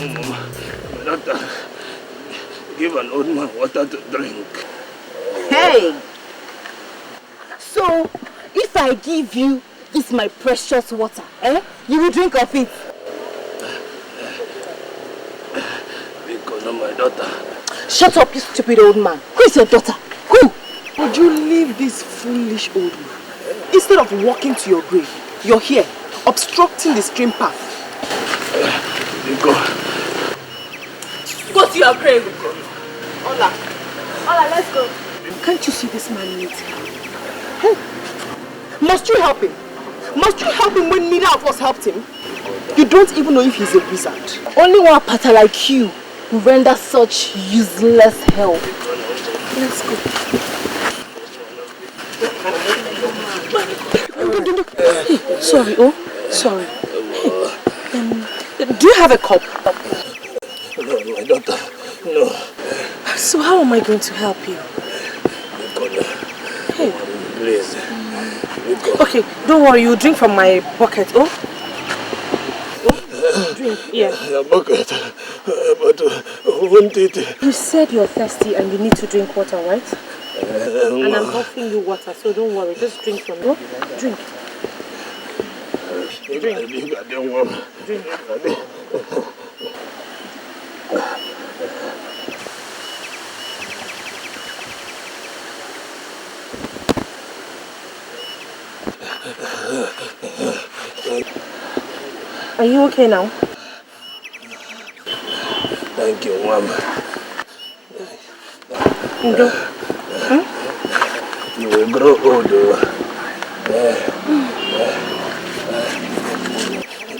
Doctor, give an old man water to drink. Hey! So, if I give you this my precious water, you will drink of it? Because of my daughter. Shut up, you stupid old man. Who is your daughter? Who? Would you leave this foolish old man? Instead of walking to your grave, you're here, obstructing the stream path. Go to your grave. Ola, let's go. Can't you see this man needs help? Hey. Must you help him? Must you help him when neither of us helped him? You don't even know if he's a wizard. Only one pata like you will render such useless help. Let's go. Sorry, sorry. Do you have a cup? No, my daughter, no. So how am I going to help you? Hey. Please. Okay, don't worry, you drink from my bucket, drink, yeah. Your bucket, but won't it? You said you're thirsty and you need to drink water, right? And I'm offering you water, so don't worry, just drink from it. Drink. Drink. Drink. Are you okay now? Thank you, Mom. You will grow older.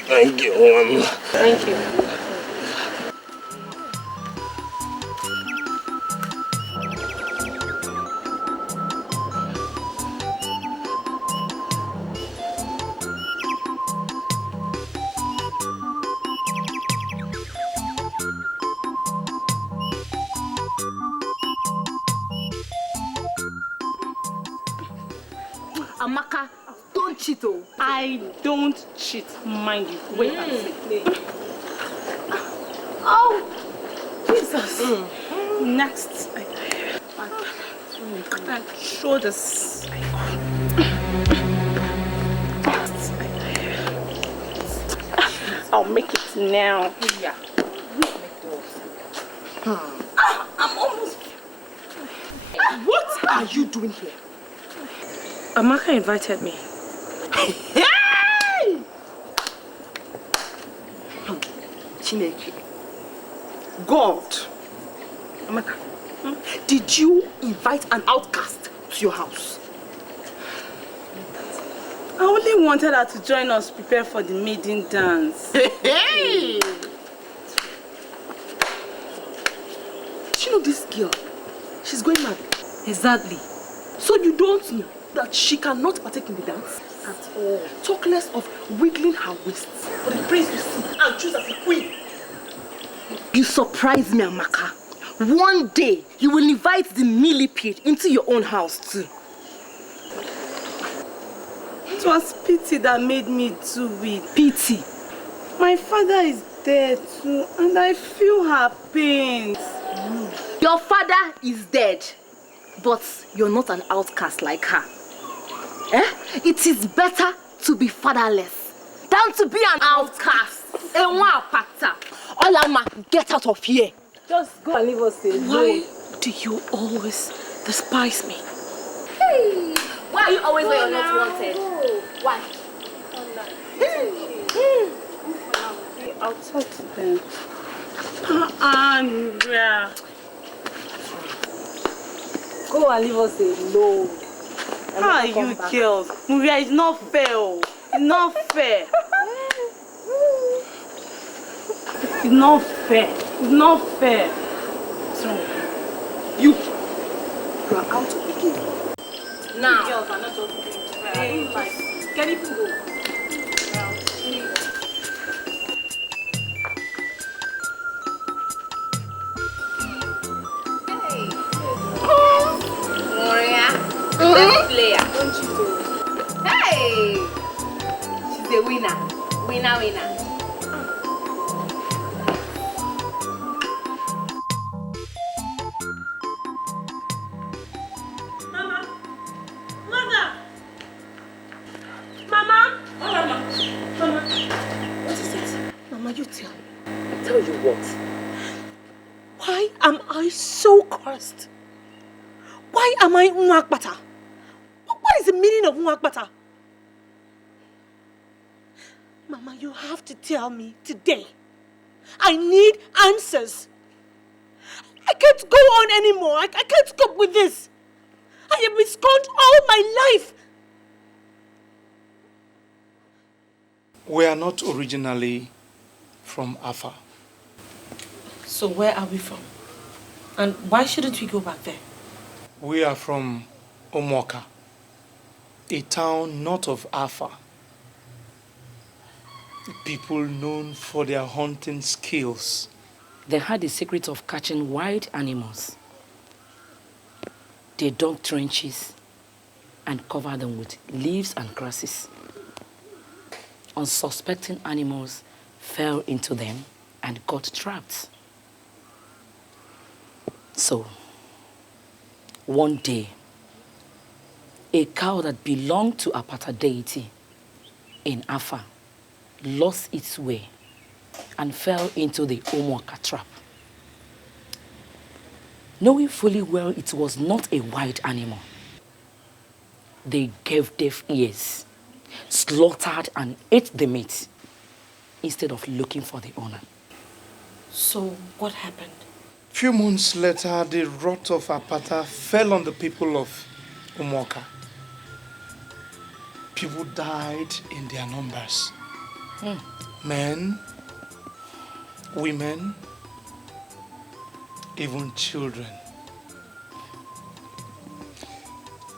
Thank you, Mom. Thank you. Amaka, don't cheat, oh. I don't cheat, mind you. Wait and see. Oh, Jesus. Next, I show this. I'll make it now. Yeah. I'm almost. What are you doing here? Amaka invited me. Hey! Chineke. God. Amaka, did you invite an outcast to your house? I only wanted her to join us prepare for the maiden dance. Hey! You know this girl? She's going mad. Exactly. So you don't know that she cannot partake in the dance at all. Talk less of wiggling her waists for the prince to see and choose as a queen. You surprise me, Amaka. One day, you will invite the millipede into your own house too. It was pity that made me do it. Pity. My father is dead too, and I feel her pain. Your father is dead, but you're not an outcast like her. It is better to be fatherless than to be an outcast. Olama, get out of here. Just go and leave us alone. Why do you always despise me? Hey! Why are you always where you're not wanted? Why? I'll talk to them. Andrea. Go and leave us alone. How are you girls? Maria, it's not fair. It's not fair. It's not fair. It's not fair. So, you are out of the game. Now. Girls are not just doing fair. Can you go? Maria, best player. Don't you do? Hey! She's a winner. Winner. tell you what. Why am I so cursed? Why am I Nwakbata? What is the meaning of Nwakbata? Mama, you have to tell me today. I need answers. I can't go on anymore. I can't cope with this. I have been scorned all my life. We are not originally from Afa. So where are we from? And why shouldn't we go back there? We are from Omoka, a town north of Afa. People known for their hunting skills. They had the secret of catching wild animals. They dug trenches and covered them with leaves and grasses. Unsuspecting animals fell into them and got trapped. So, one day, a cow that belonged to a Apata deity in Afa lost its way and fell into the Omoka trap. Knowing fully well it was not a wild animal, they gave deaf ears, slaughtered and ate the meat instead of looking for the owner. So what happened? Few months later, the wrath of Apata fell on the people of Omoka. People died in their numbers. Men, women, even children.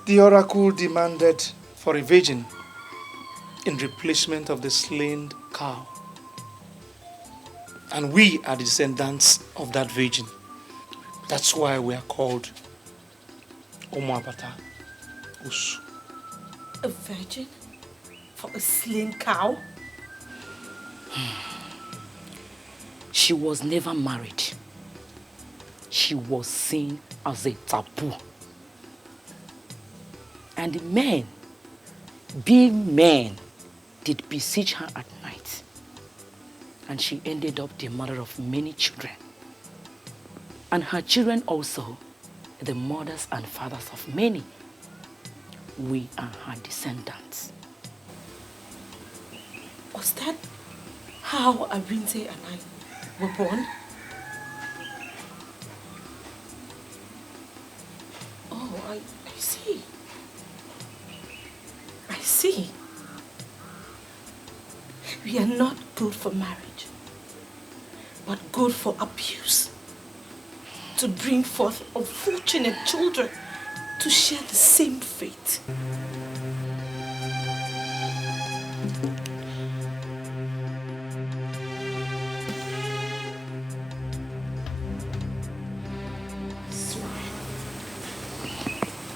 The oracle demanded for a virgin in replacement of the slain cow. And we are the descendants of that virgin. That's why we are called Omoabata Usu. A virgin? For a slain cow? She was never married. She was seen as a taboo. And the men, being men, did besiege her at night. And she ended up the mother of many children. And her children also, the mothers and fathers of many. We are her descendants. Was that how Abinte and I were born? Oh, I see. I see. We are not good for marriage, but good for abuse. To bring forth unfortunate children to share the same fate.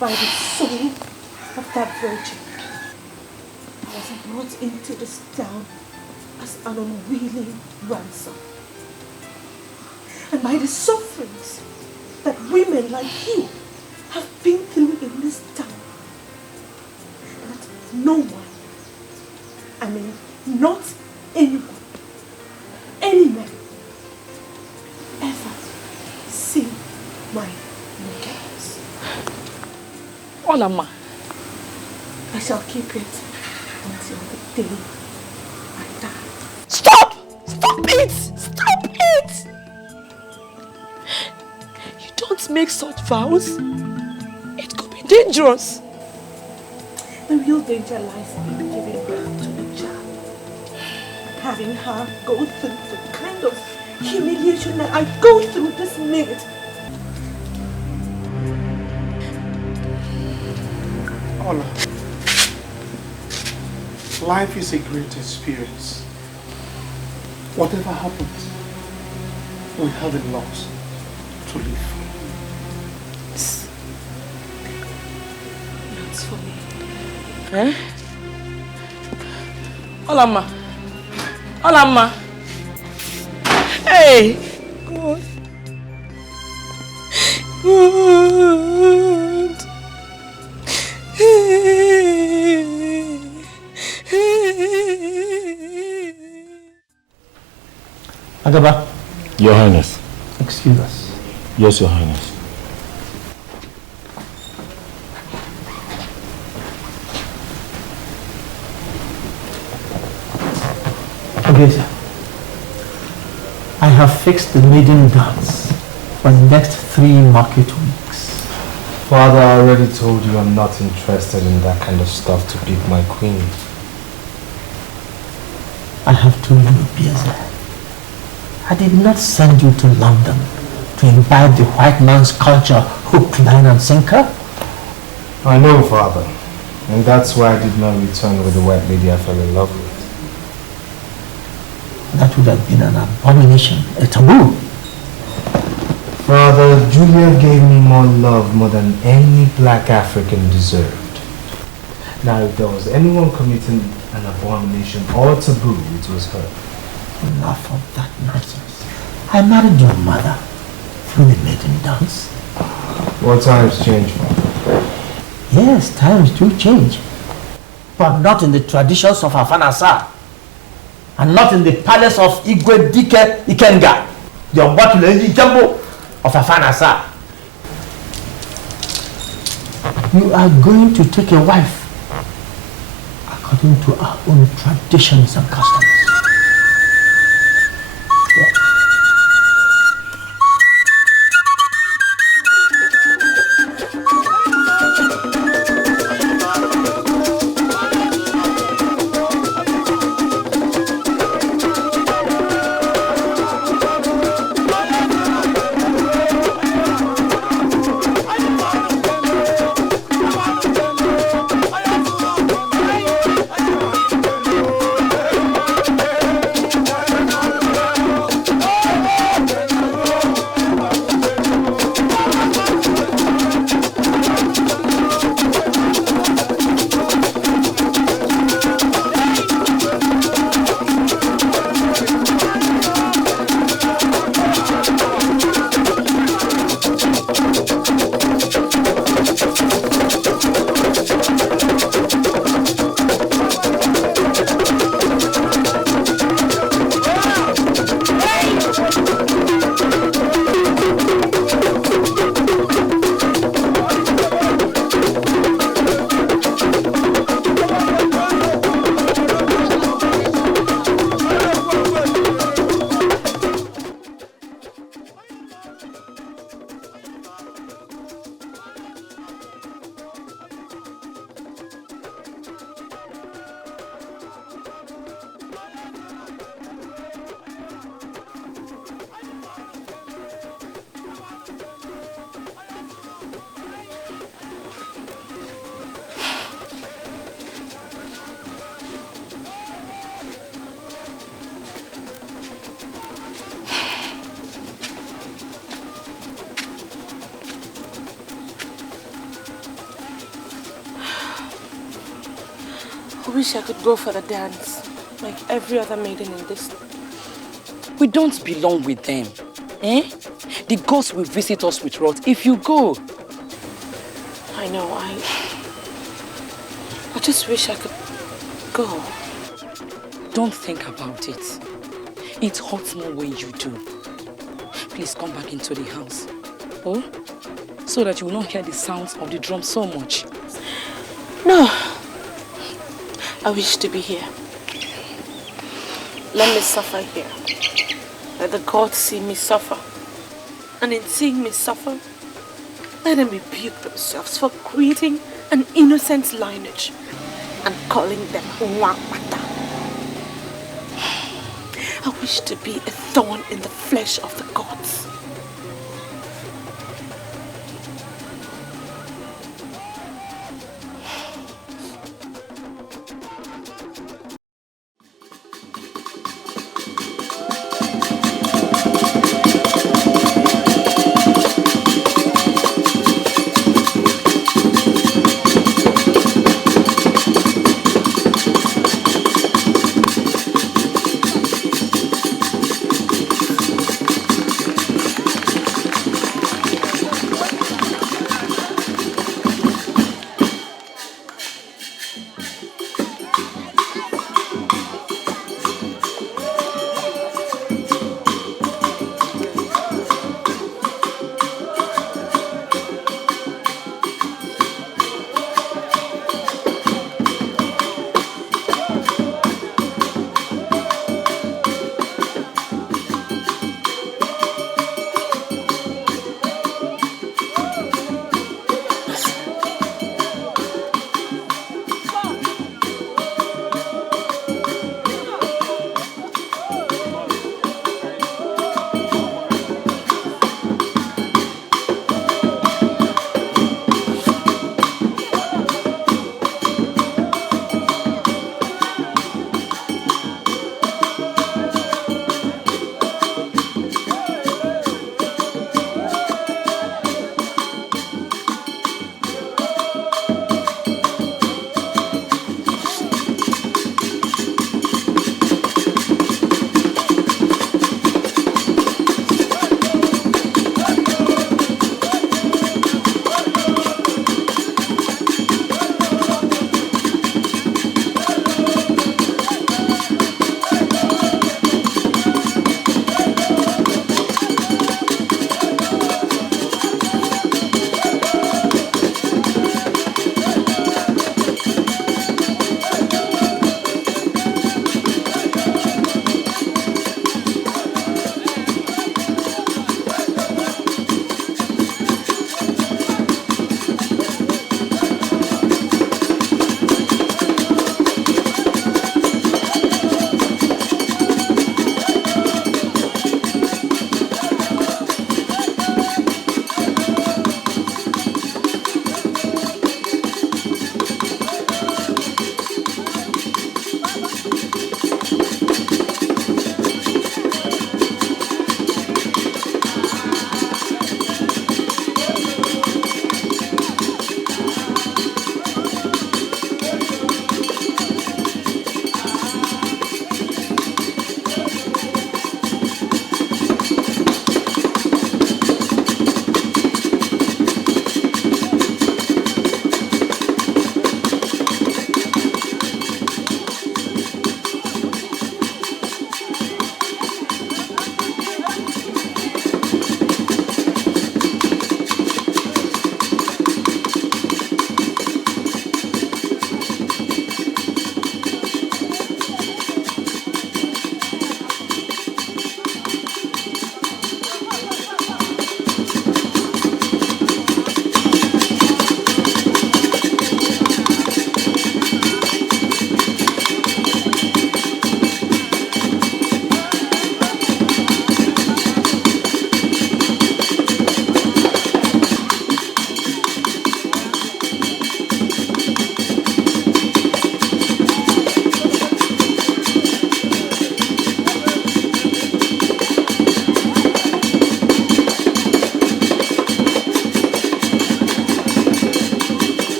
By the soul of that virgin, I was brought into this town as an unwilling ransom. And by the sufferings that women like you have been through in this town, that no one, I mean not anyone, any man, ever see my nakedness. Olama. I shall keep it until the day I die. Stop! Stop it! Stop it! You don't make such vows. It could be dangerous. The real danger lies in giving birth to a child. Having her go through the kind of humiliation that I go through this minute. Ola, life is a great experience. Whatever happens, we have a lot to live for. That's for me. Eh? Olama. Olama. Hey! God. God. Agaba, Your Highness. Excuse us. Yes, Your Highness. Okay, sir. I have fixed the maiden dance for the next 3 market weeks. Father, I already told you I'm not interested in that kind of stuff to pick my queen. I have told you, Biaza. I did not send you to London to imbibe the white man's culture, hook, line and sinker. I know, Father. And that's why I did not return with the white lady I fell in love with. That would have been an abomination, a taboo. Father, Julia gave me more than any black African deserved. Now, if there was anyone committing an abomination or taboo, it was her. Enough of that nonsense. I married your mother through the maiden dance. What times change, Father? Yes, times do change. But not in the traditions of Afanasa. And not in the palace of Igwe Dike Ikenga, the Ombatule Temple of Afanasa. You are going to take a wife according to our own traditions and customs. I wish I could go for the dance, like every other maiden in this. We don't belong with them. Eh? The ghosts will visit us with wrath if you go. I know, I just wish I could go. Don't think about it. It hurts more when you do. Please come back into the house. Oh? So that you will not hear the sounds of the drum so much. No. I wish to be here. Let me suffer here. Let the gods see me suffer. And in seeing me suffer, let them rebuke themselves for creating an innocent lineage and calling them Nwapata. I wish to be a thorn in the flesh of the gods.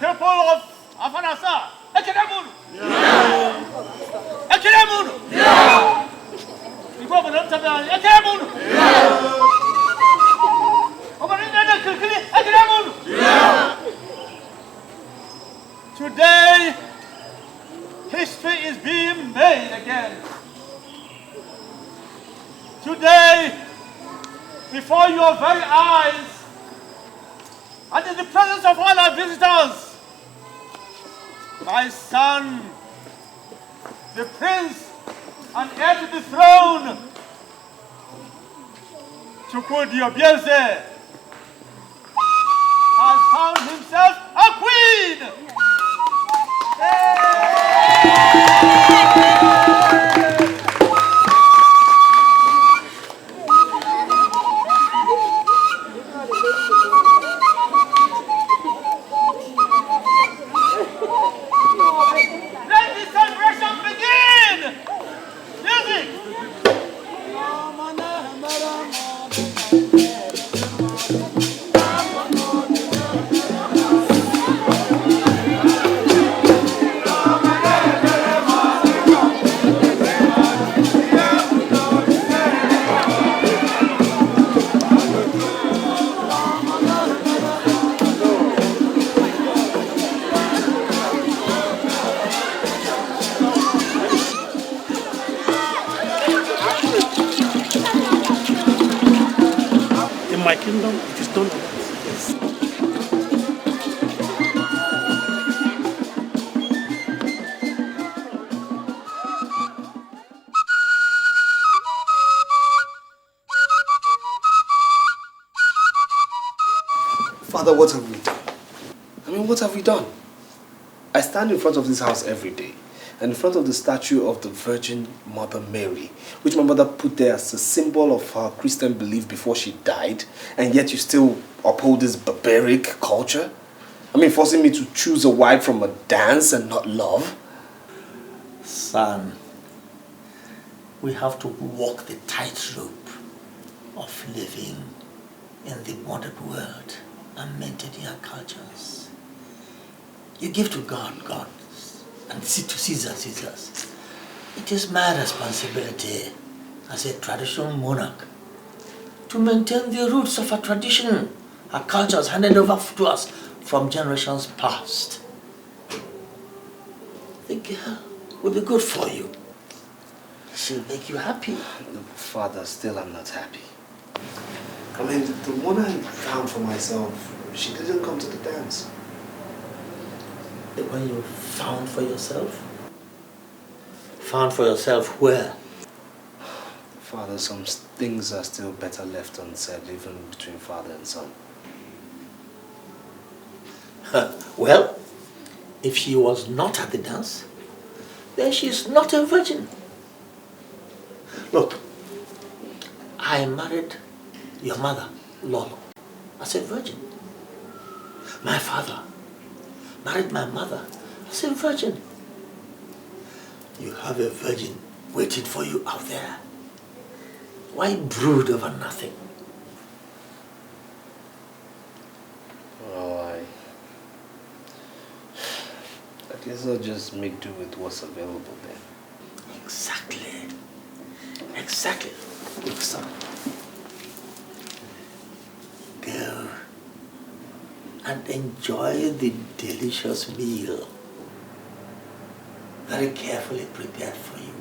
people of Afanasa. Ekenemunu. Ekenemunu. Before we don't tell them, Ekenemunu. Today, history is being made again. Today, before your very eyes, and in the presence of all our visitors, my son, the prince and heir to the throne, Chukwudi Obieze, has found himself a queen! Let the celebration begin! Music! In my kingdom, it is done. Father, what have we done? I mean, what have we done? I stand in front of this house every day, and in front of the statue of the Virgin Mother Mary, which my mother put there as a symbol of her Christian belief before she died, and yet you still uphold this barbaric culture? I mean, forcing me to choose a wife from a dance and not love? Son, we have to walk the tightrope of living in the modern world and maintaining our cultures. You give to God, God, and to Caesar, Caesar's. It is my responsibility as a traditional monarch to maintain the roots of our tradition, our cultures handed over to us from generations past. The girl will be good for you. She'll make you happy. Father, still I'm not happy. I mean, the one I found for myself, she didn't come to the dance. The one you found for yourself? Found for yourself where? Father, some things are still better left unsaid, even between father and son. Well, if she was not at the dance, then she's not a virgin. Look, I married your mother, Lolo, as a virgin. My father married my mother as a virgin. You have a virgin waiting for you out there. Why brood over nothing? Oh, I guess I'll just make do with what's available then. Exactly. Exactly. Look, son. Go and enjoy the delicious meal very carefully prepared for you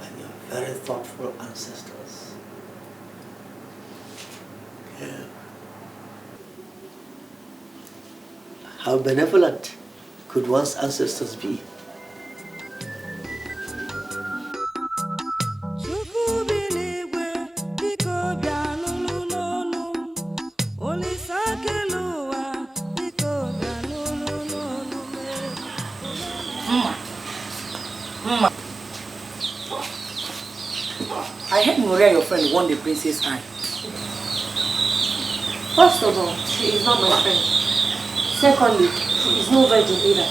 by your very thoughtful ancestors. Go. How benevolent could one's ancestors be? I heard Maria, your friend, won the princess eye. First of all, she is not my friend. Secondly, she is no virgin either.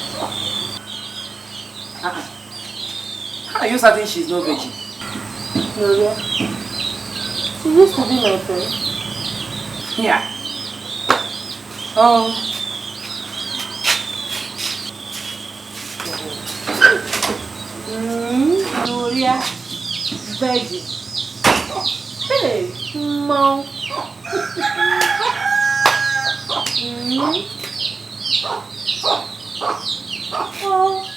How are you certain she's no virgin? Maria, she used to be my friend. Yeah. Oh. Gloria, Veggie. Hey, Mom. Oh.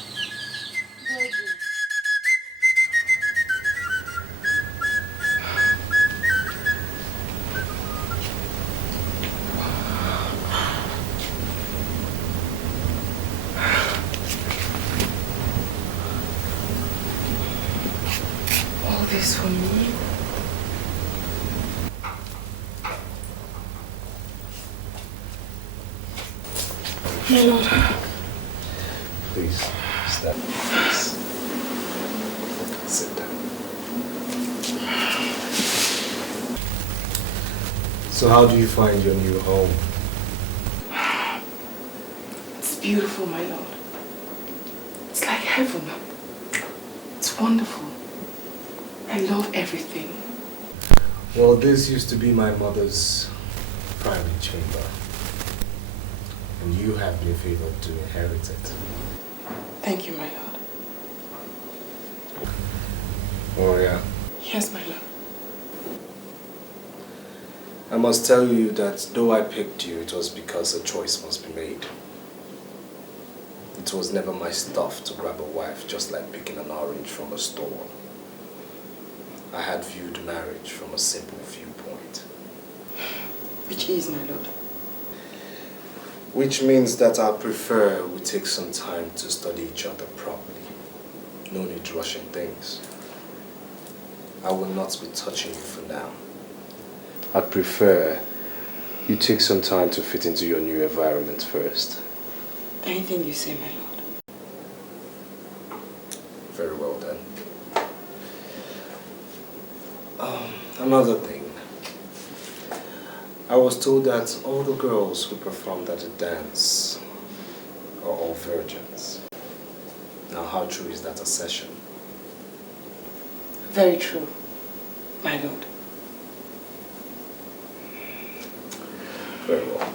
All this for me? My lord. Please, stand. Please. Sit down. So how do you find your new home? It's beautiful, my lord. It's like heaven. It's wonderful. I love everything. Well, this used to be my mother's private chamber. And you have been favored to inherit it. Thank you, my lord. Gloria, Yes, my lord. I must tell you that though I picked you, it was because a choice must be made. It was never my stuff to grab a wife just like picking an orange from a store. I had viewed marriage from a simple viewpoint. Which is, my lord? Which means that I prefer we take some time to study each other properly. No need rushing things. I will not be touching you for now. I'd prefer you take some time to fit into your new environment first. Anything you say, my lord. Very well then. Another thing. I was told that all the girls who performed at the dance are all virgins. Now, how true is that assertion? Very true, my lord. Very well.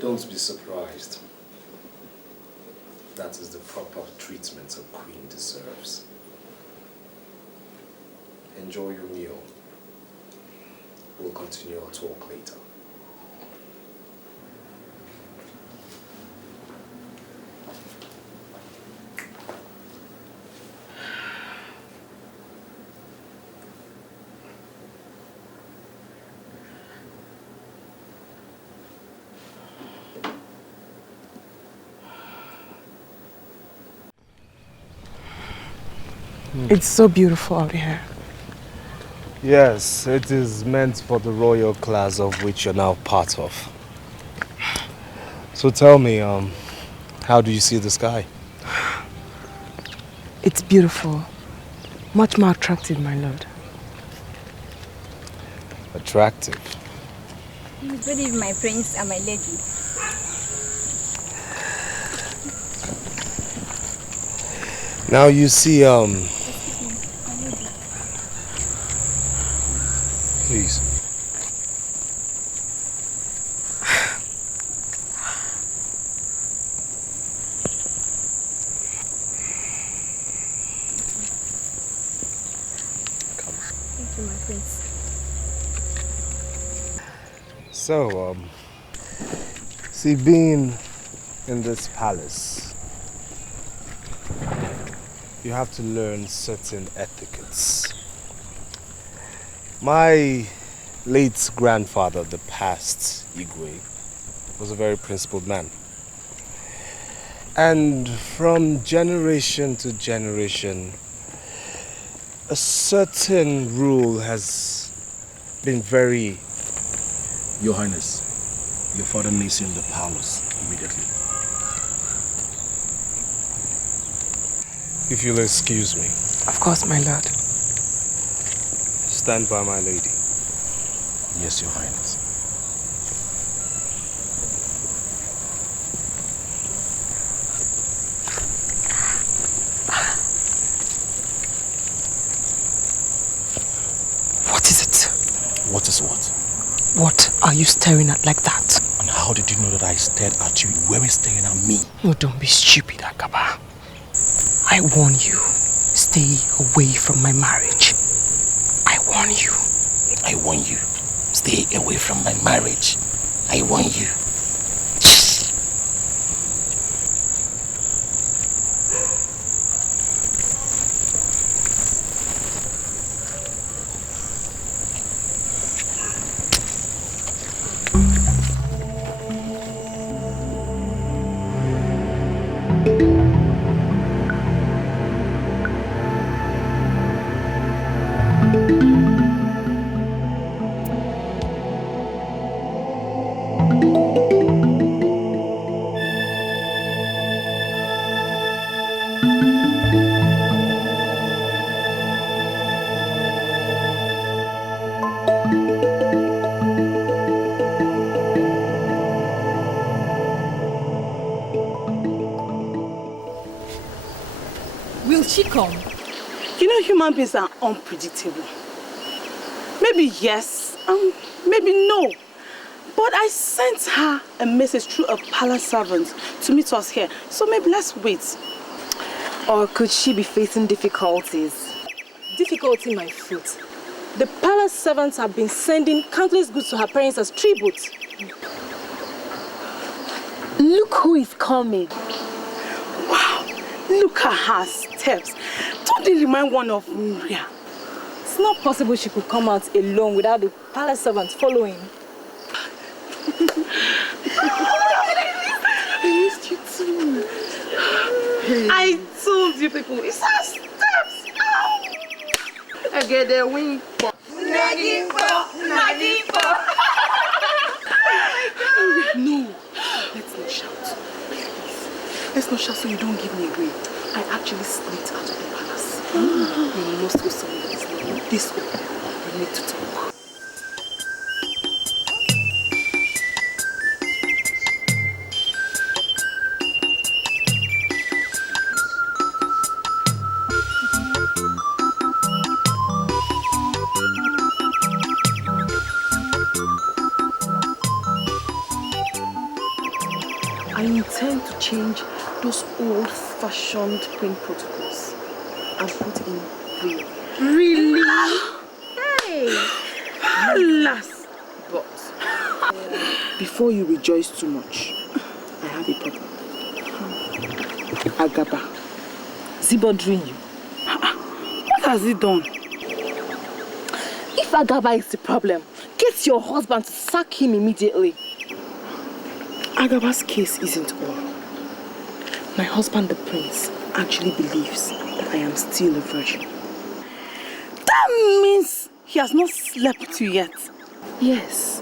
Don't be surprised. That is the proper treatment a queen deserves. Enjoy your meal. We'll continue our talk later. It's so beautiful out here. Yes, it is meant for the royal class of which you're now part of. So tell me, how do you see the sky? It's beautiful. Much more attractive, my lord. Attractive? Good evening, my prince and my lady. Now you see, please. Thank you, my prince. So, see, being in this palace, you have to learn certain etiquettes. My late grandfather, the past Igwe, was a very principled man. And from generation to generation, a certain rule has been very... Your Highness, your father needs you in the palace immediately. If you'll excuse me. Of course, my lord. Stand by my lady. Yes, Your Highness. What is it? What is what? What are you staring at like that? And how did you know that I stared at you? You weren't staring at me. Oh, don't be stupid, Agaba. I warn you, stay away from my marriage. I warn you. I warn you. Stay away from my marriage. I warn you. Will she come? You know, human beings are unpredictable. Maybe yes, maybe no. But I sent her a message through a palace servant to meet us here. So maybe let's wait. Or could she be facing difficulties? Difficulty, my foot. The palace servants have been sending countless goods to her parents as tribute. Look who is coming. Wow, look at her steps. Don't they remind one of Maria? It's not possible she could come out alone without the palace servants following. I missed you too. I told you people, it's her steps. I get the wing. No, let's not shout. Please. Let's not shout so you don't give me away. I actually slipped out of the palace. We must go somewhere that is not this open. We need to talk. I intend to change those old-fashioned queen protocols and put in real. Really? Hey! Alas, but before you rejoice too much, I have a problem. Agaba, is he bothering you? What has he done? If Agaba is the problem, get your husband to sack him immediately. Agaba's case isn't all. My husband, the prince, actually believes that I am still a virgin. That means he has not slept with you yet. Yes.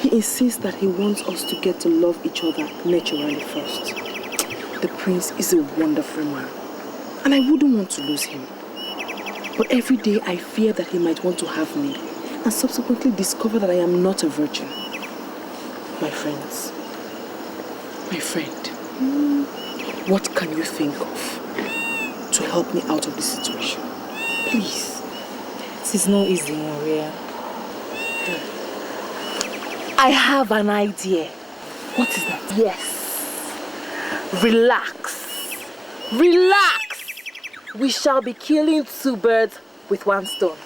He insists that he wants us to get to love each other naturally first. The prince is a wonderful man, and I wouldn't want to lose him. But every day I fear that he might want to have me, and subsequently discover that I am not a virgin. My friends, my friend, what can you think of to help me out of this situation? Please. This is not easy, Maria. I have an idea. What is that? Yes. Relax. Relax. We shall be killing two birds with one stone.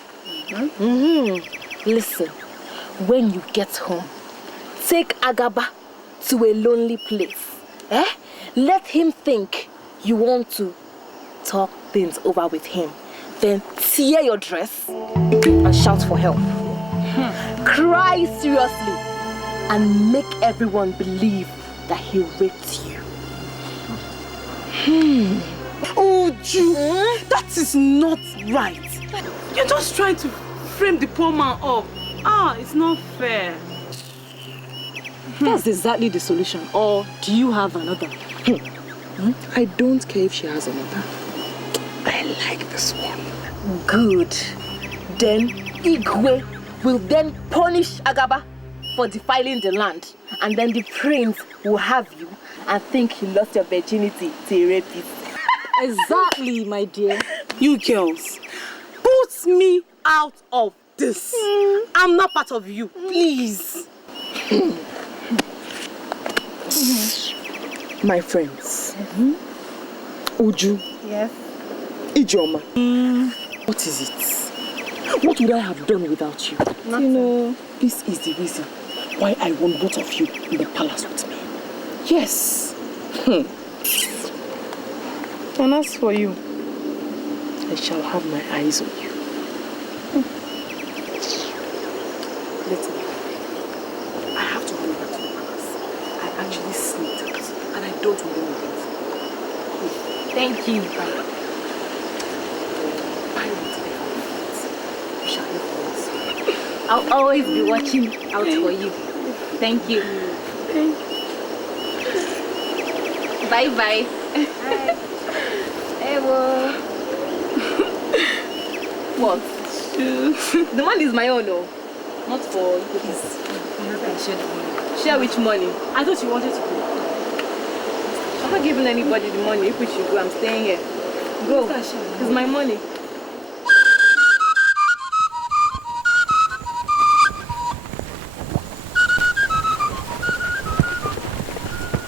Listen, when you get home, take Agaba to a lonely place. Let him think you want to talk things over with him. Then tear your dress and shout for help. Cry seriously and make everyone believe that he raped you. Oh, Ju, that is not right. You're just trying to frame the poor man up. It's not fair. That's exactly the solution. Or do you have another? I don't care if she has another. like this one. Good. Then Igwe will then punish Agaba for defiling the land. And then the prince will have you and think he lost your virginity to a rapist. Exactly, my dear. You girls, put me out of this. I'm not part of you, please. My friends, Uju, Yes. Ijoma, what is it? What would I have done without you? Nothing. You know, this is the reason why I want both of you in the palace with me. Yes. And as for you, I shall have my eyes on you. Let me. I have to run back to the palace. I actually sneaked out, and I don't want them to Thank you. I want to be you shall not miss. I'll always be watching out for you. Thank you. Bye bye. Bye. Ewo. What? The money is my own, though. Not for you. Share which money? I thought you wanted to go. I'm not giving anybody the money. If we should go, I'm staying here. Go. It's my money.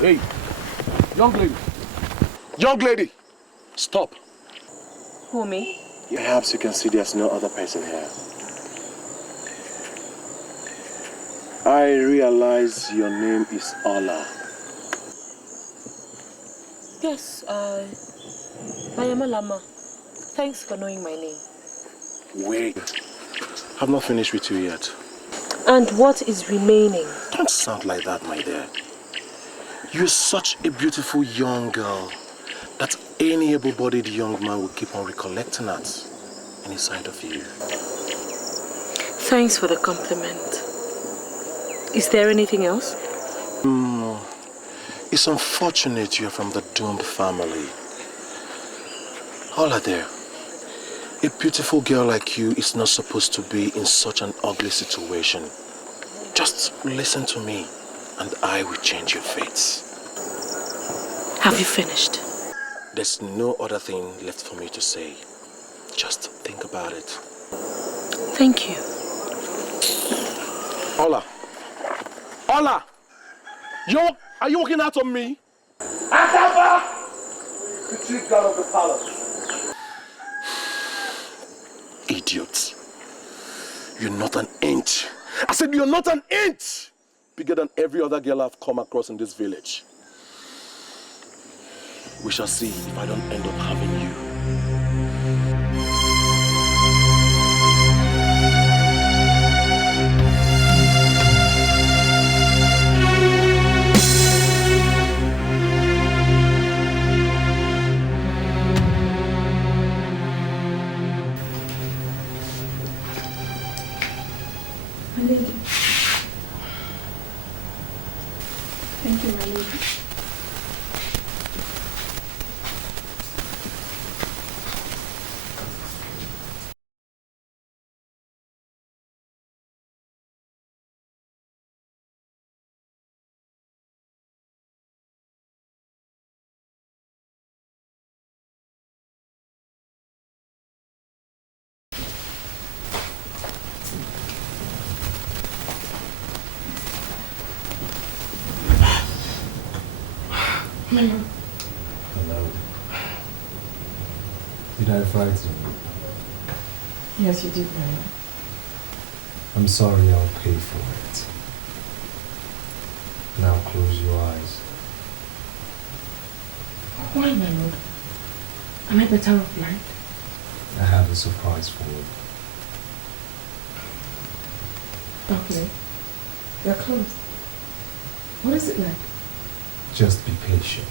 Hey, young lady. Young lady, stop. Who, me? Perhaps you can see there's no other person here. I realize your name is Ola. Yes, I am a llama. Thanks for knowing my name. Wait, I've not finished with you yet. And what is remaining? Don't sound like that, my dear. You're such a beautiful young girl that any able-bodied young man will keep on recollecting at any sight of you. Thanks for the compliment. Is there anything else? It's unfortunate you're from the doomed family. Ola there, a beautiful girl like you is not supposed to be in such an ugly situation. Just listen to me and I will change your fates. Have you finished? There's no other thing left for me to say. Just think about it. Thank you. Ola. Ola! Are you walking out on me? Akaba! The chief guard of the palace. Idiot. You're not an inch. I said you're not an inch bigger than every other girl I've come across in this village. We shall see if I don't end up having you. Thank you, my lady. Hello. Did I frighten you? Yes, you did, my lord. I'm sorry, I'll pay for it. Now close your eyes. Why, my lord? Am I better off blind? I have a surprise for you. Okay. They're closed. What is it like? Just be patient.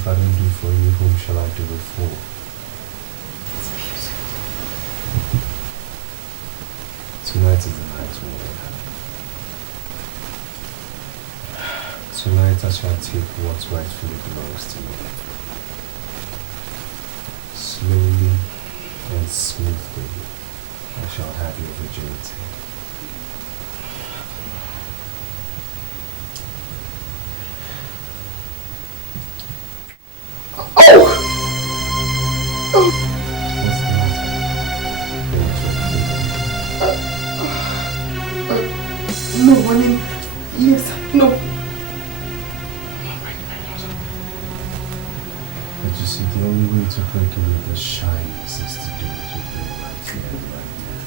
If I don't do for you, whom shall I do it for? Tonight is the night when we have. Tonight I shall take what rightfully belongs to me. Slowly and smoothly, I shall have your virginity. No, I mean, yes, no. But you see, the only way to break away the shyness is to do what you're doing right here and right now.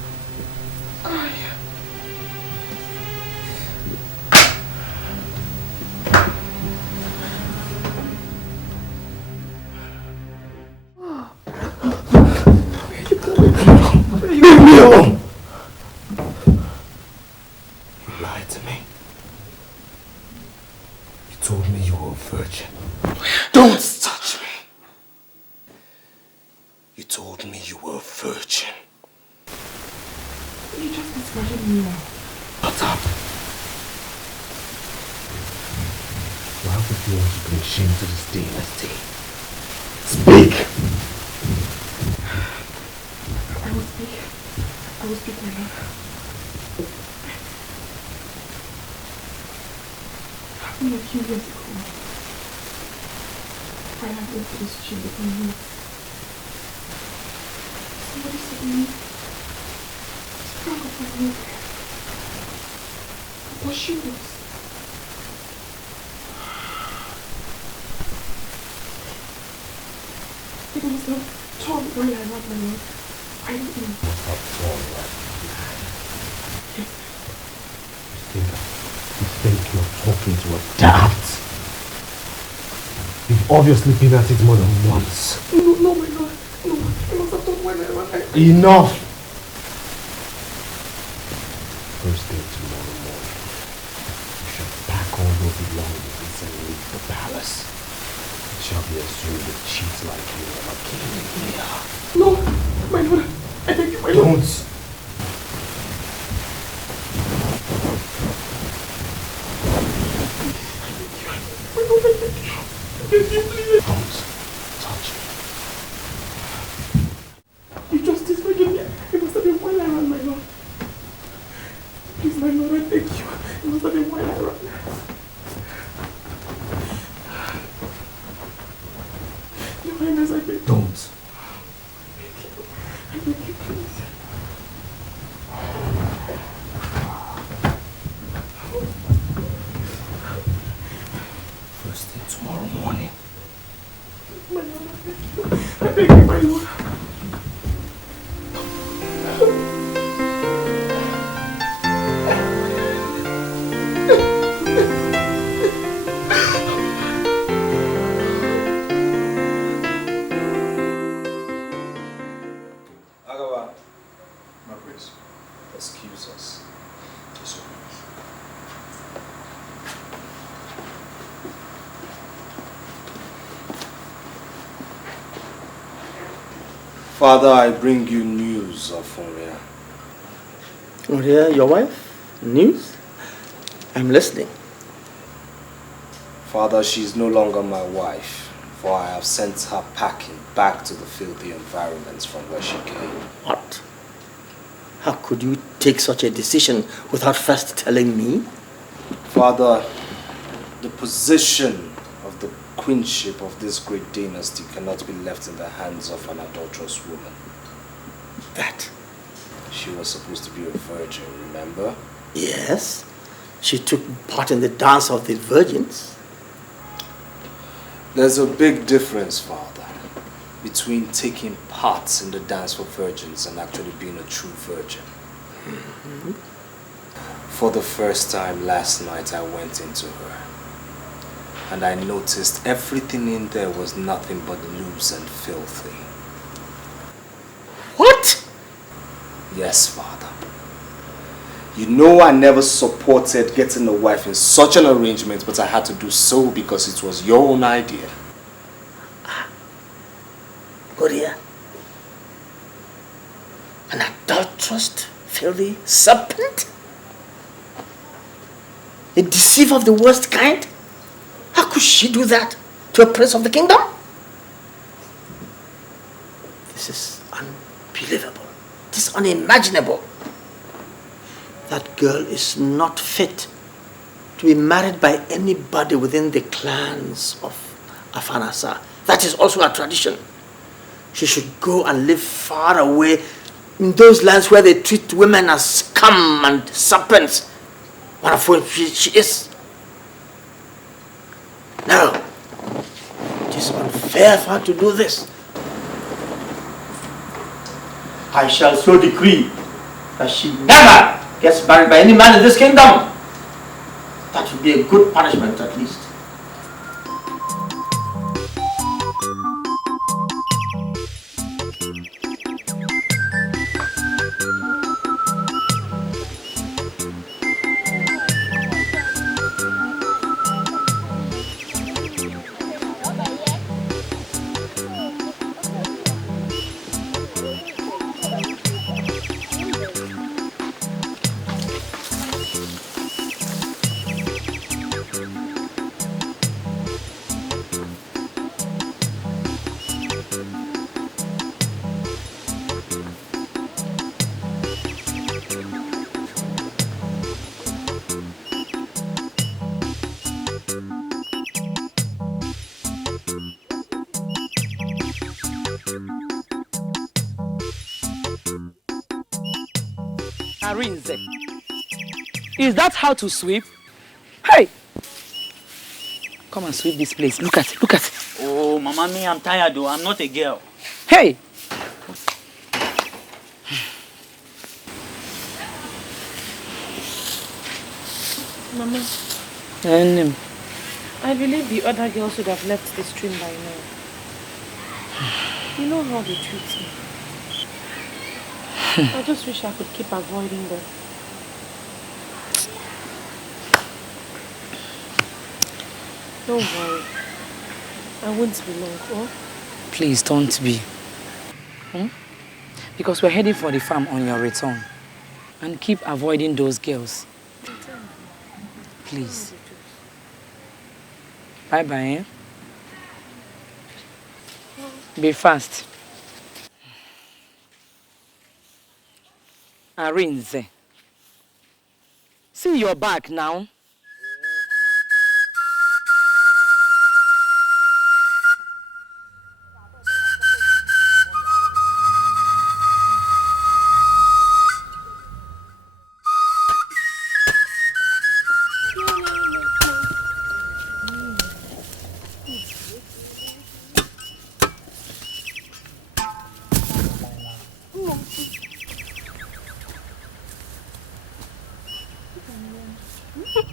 Leave me alone! You lied to me. You told me you were a virgin. Don't touch me! You told me you were a virgin. You just discarded me now. Shut up! Why would you want to bring shame to this dynasty? Speak! I will speak, my love. Happened a few years ago. I went into this gym with my niece. Somebody said to me, sprang up my milk. What she was. It was the top boy I love, my love. I don't know. You think you're talking to a dad? You've obviously been at it more than once. No, my lord. No, I must have done when I Enough! First thing tomorrow morning, you shall pack all your belongings and leave the palace. It shall be assumed that cheats like you never came in here. No, my lord. I beg you, my lord. Don't! Don't touch me. You just disregarded me. It must have been while I ran, my lord. Please, my lord, I beg you. It must have been while I ran. Your Highness, I beg you. Don't. I beg you, please. First thing tomorrow morning. My lord, I beg you. I beg you, my lord. Excuse us. Yes, sir. Father, I bring you news of Oria. Oria, your wife? News? I'm listening. Father, she is no longer my wife, for I have sent her packing back to the filthy environments from where she came. What? How could you take such a decision without first telling me? Father, the position of the queenship of this great dynasty cannot be left in the hands of an adulterous woman. That? She was supposed to be a virgin, remember? Yes. She took part in the dance of the virgins. There's a big difference, Father, between taking part in the dance for virgins and actually being a true virgin. Mm-hmm. For the first time last night, I went into her. And I noticed everything in there was nothing but loose and filthy. What? Yes, Father. You know I never supported getting a wife in such an arrangement, but I had to do so because it was your own idea. warrior, an adulterous, filthy serpent, a deceiver of the worst kind. How could she do that to a prince of the kingdom? This is unbelievable. It is unimaginable. That girl is not fit to be married by anybody within the clans of Afanasa. That is also a tradition. She should go and live far away in those lands where they treat women as scum and serpents, one of whom she is. No, it is unfair for her to do this. I shall so decree that she never gets married by any man in this kingdom. That would be a good punishment at least. Arinze, is that how to sweep? Hey! Come and sweep this place. Look at it, look at it. Oh, Mama, me, I'm tired though. I'm not a girl. Hey! Mama, I believe the other girls should have left the stream by now. You know how they treat me. I just wish I could keep avoiding them. Don't worry. I won't be long, oh? Please don't be. Because we're heading for the farm on your return. And keep avoiding those girls. Please. Bye-bye, eh? Be fast. Arinze. See your back now.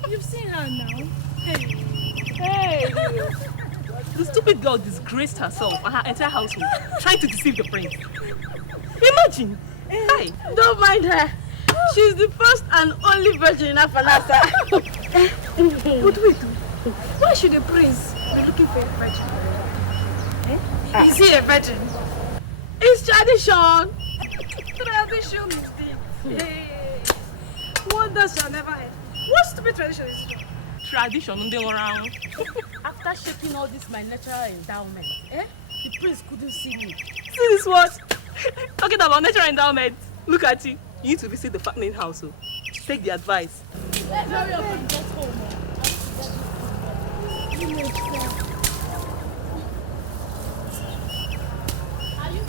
You've seen her now. Hey! The stupid girl disgraced herself and her entire household, trying to deceive the prince. Imagine! Hey! Don't mind her. She's the first and only virgin in Afanasa. But wait, why should the prince be looking for a virgin? Is he a virgin? It's tradition. Tradition is deep. Wonders shall never end. What stupid tradition is this? Tradition, they around. After shaking all this my natural endowment, the prince couldn't see me. See this what? Talking about natural endowment. Look at you. You need to visit the fattening house. So. Take the advice. Let's hurry up and get home. Are you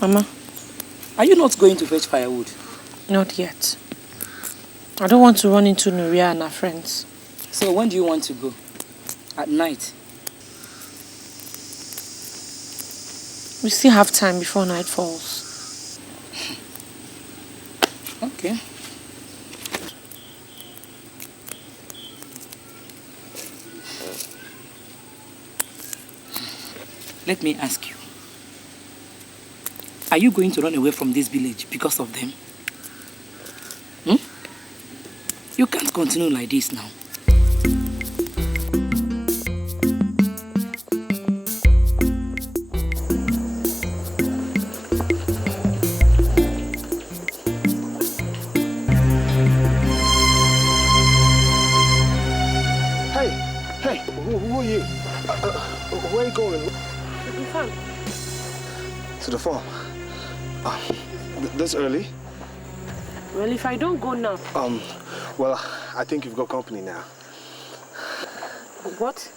Mama. Are you not going to fetch firewood? Not yet. I don't want to run into Nuria and her friends. So when do you want to go? At night? We still have time before night falls. Okay. Let me ask you. Are you going to run away from this village because of them? You can't continue like this now. Hey, who are you? Where are you going? To the farm. To the farm? This early? Well, if I don't go now. Well, I think you've got company now. What?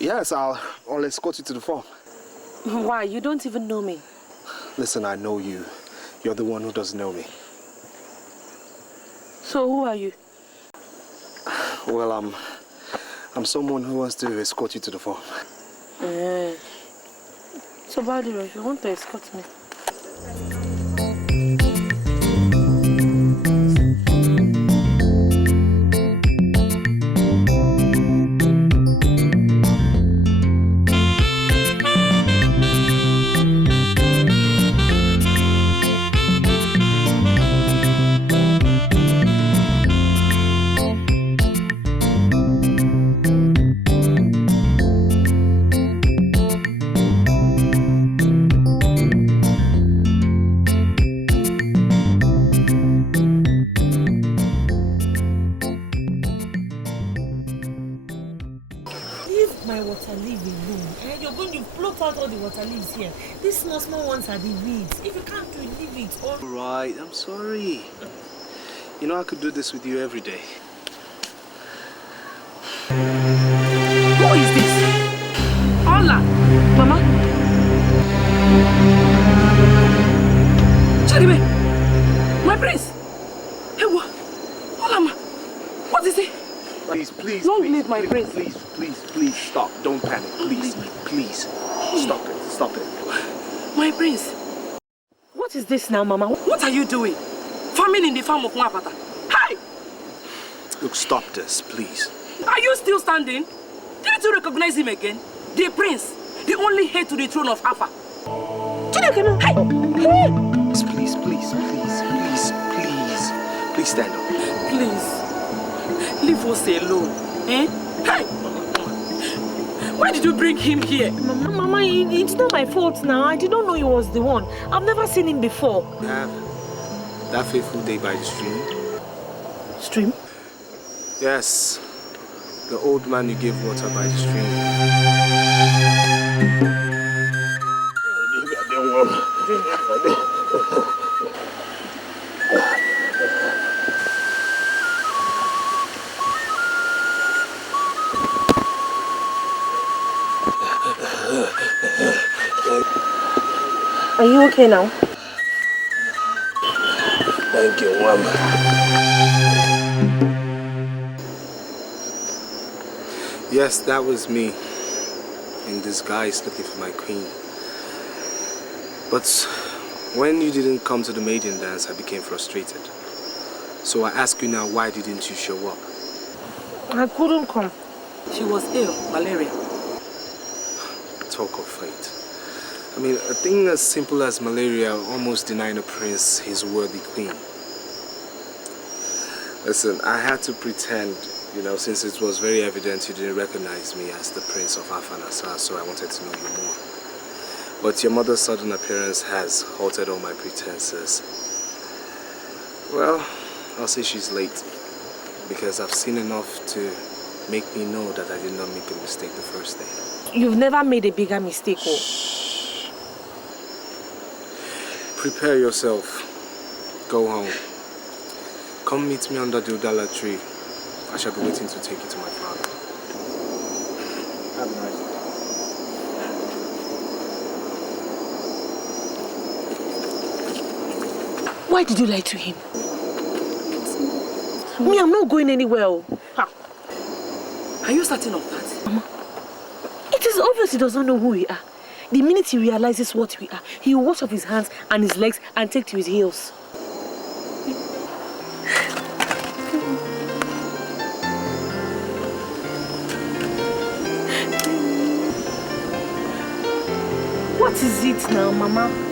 Yes, I'll escort you to the farm. Why? You don't even know me. Listen, I know you. You're the one who doesn't know me. So who are you? Well, I'm someone who wants to escort you to the farm. So, Badiro, if you want to escort me. These small ones are the weeds. If you can't do it, leave it. All right, I'm sorry. You know I could do this with you every day. Who is this? Ola! Mama? Charibe! My prince! Hey, what? Ola, ma! What is it? Please, don't leave my prince. Please, stop. Don't panic. Please. Stop it. My prince. What is this now, Mama? What are you doing? Farming in the farm of Mwapata. Hi! Look, stop this, please. Are you still standing? Didn't you recognize him again? The prince, the only heir to the throne of Alpha. Please stand up. Please, leave us alone. Eh? Hey! Why did you bring him here? Mama, it's not my fault now. I didn't know he was the one. I've never seen him before. That fateful day by the stream. Stream? Yes. The old man you gave water by the stream. Are you okay now? Thank you, Mama. Yes, that was me. In disguise, looking for my queen. But when you didn't come to the maiden dance, I became frustrated. So I ask you now, why didn't you show up? I couldn't come. She was ill, malaria. Talk of fate. I mean, a thing as simple as malaria almost denying a prince his worthy queen. Listen, I had to pretend, since it was very evident you didn't recognize me as the prince of Afanasa, so I wanted to know you more. But your mother's sudden appearance has halted all my pretenses. Well, I'll say she's late, because I've seen enough to make me know that I did not make a mistake the first day. You've never made a bigger mistake, oh. Prepare yourself. Go home. Come meet me under the Udala tree. I shall be waiting to take you to my father. Have a nice day. Why did you lie to him? Me, I'm not going anywhere. Ha. Are you certain of that? Mama, it is obvious he does not know who we are. The minute he realizes what we are, he will wash off his hands and his legs and take to his heels. What is it now, Mama?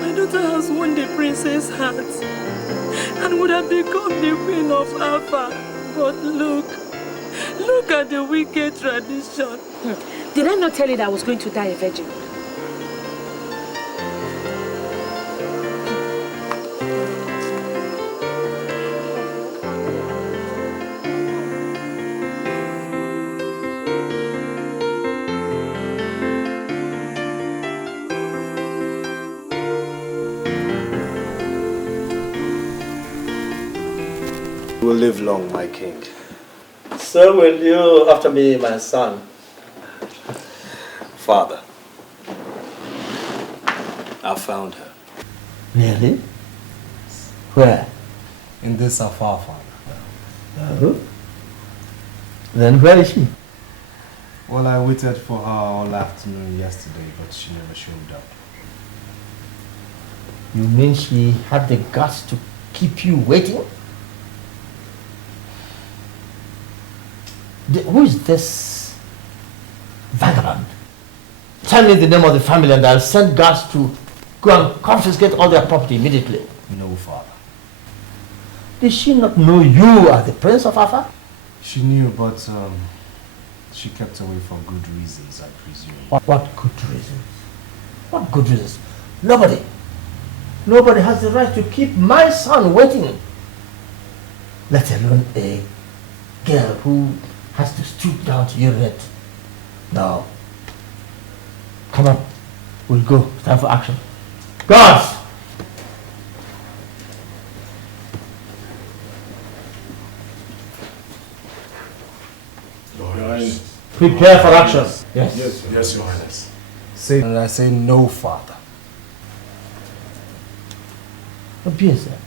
My daughter has won the princess' heart and would have become the queen of Alpha. But look at the wicked tradition. Did I not tell you that I was going to die a virgin? You will live long, my king. So will you after me, my son. Father, I found her. Really? Where? In this afar, Father. Oh. Then where is she? Well, I waited for her all afternoon yesterday, but she never showed up. You mean she had the guts to keep you waiting? Who is this vagabond? Tell me the name of the family and I'll send guards to go and confiscate all their property immediately. No, Father. Did she not know you are the Prince of Alpha? She knew, but she kept away for good reasons, I presume. What good reasons? What good reasons? Nobody has the right to keep my son waiting. Let alone a girl who has to stoop down to urinate. No. Come on. We'll go. It's time for action. Guards! Your Highness. Prepare for action. Yes. Yes, Your Highness. Say, and I say no, Father. Obvious, sir.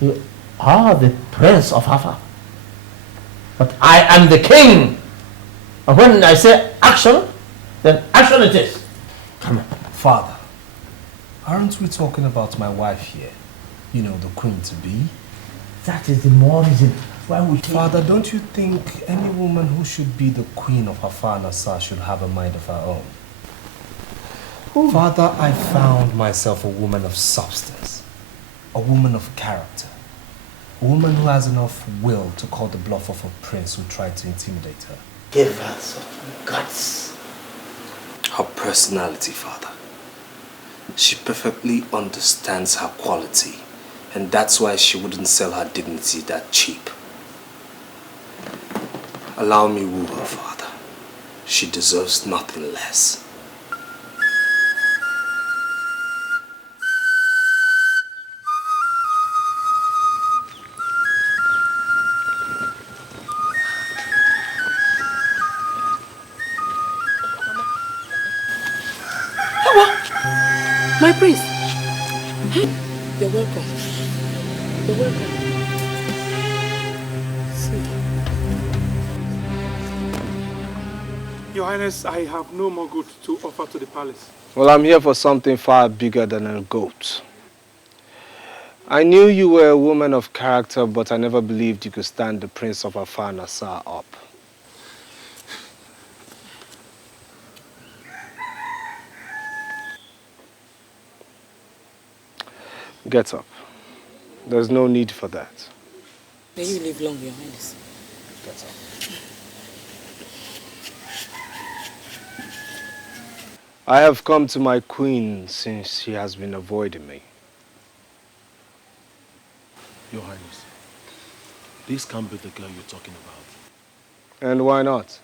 You are the Prince of Alpha. But I am the king. And when I say action, then action it is. Come on. Father, aren't we talking about my wife here? You know, the queen-to-be? That is the more reason why we take... Father, don't you think any woman who should be the queen of her father should have a mind of her own? Ooh. Father, I found myself a woman of substance, a woman of character, a woman who has enough will to call the bluff of a prince who tried to intimidate her. Give her some guts. Her personality, Father. She perfectly understands her quality, and that's why she wouldn't sell her dignity that cheap. Allow me woo her, Father. She deserves nothing less. My priest. You're welcome. You're welcome. Your Highness, I have no more goods to offer to the palace. Well, I'm here for something far bigger than a goat. I knew you were a woman of character, but I never believed you could stand the Prince of Afar Nassar up. Get up. There's no need for that. May you live long, Your Highness. Get up. I have come to my queen since she has been avoiding me. Your Highness, this can't be the girl you're talking about. And why not?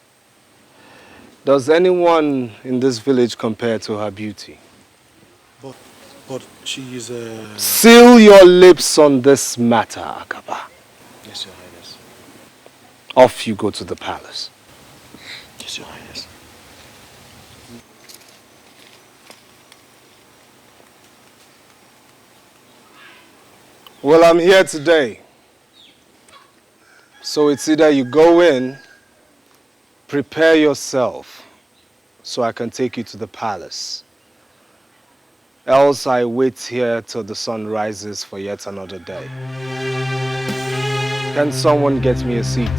Does anyone in this village compare to her beauty? But she is a... Seal your lips on this matter, Akaba. Yes, Your Highness. Off you go to the palace. Yes, Your Highness. Well, I'm here today. So it's either you go in, prepare yourself, so I can take you to the palace. Else I wait here till the sun rises for yet another day. Can someone get me a seat?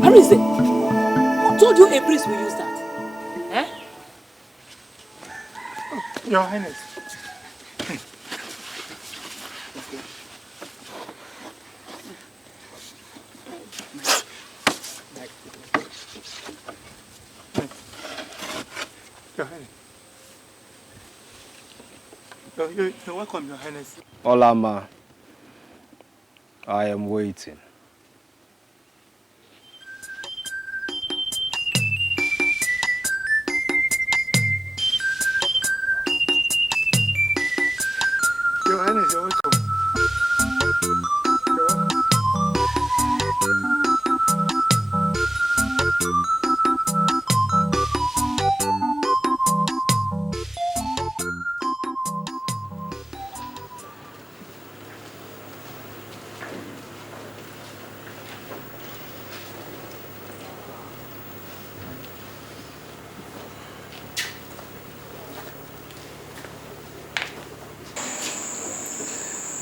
Where is it? Who told you a breeze will use that? Eh? Your Highness. Your Highness. You're welcome, Your Highness. Olama, I am waiting. Your Highness, you're welcome. You're welcome.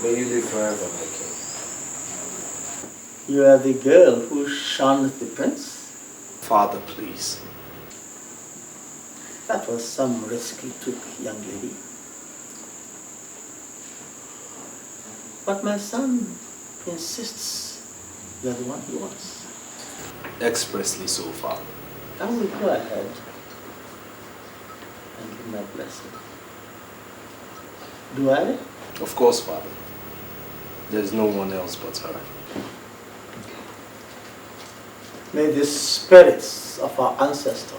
May you live forever, my king. You are the girl who shunned the prince? Father, please. That was some risk you took, young lady. But my son insists you are the one he wants. Expressly so, Father. I will go ahead and give my blessing. Do I? Of course, Father. There's no one else but her. May the spirits of our ancestors,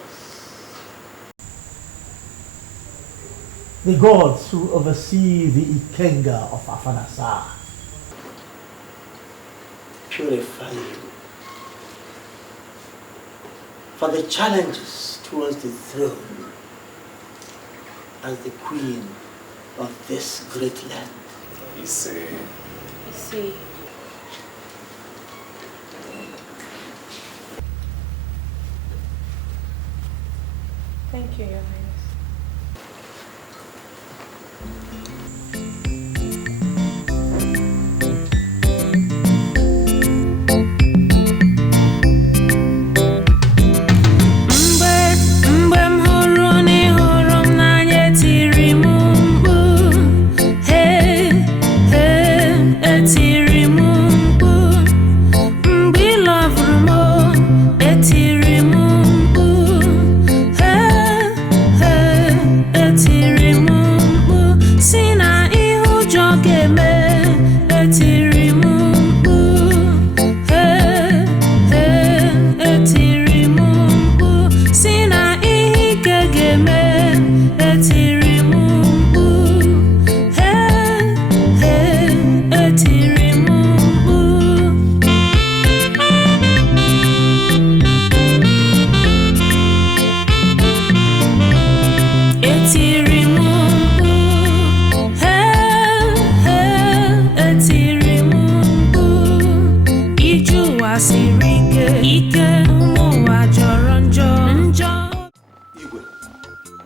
the gods who oversee the Ikenga of Afanasar, purify you for the challenges towards the throne as the queen of this great land. You see. Thank you, Your Highness.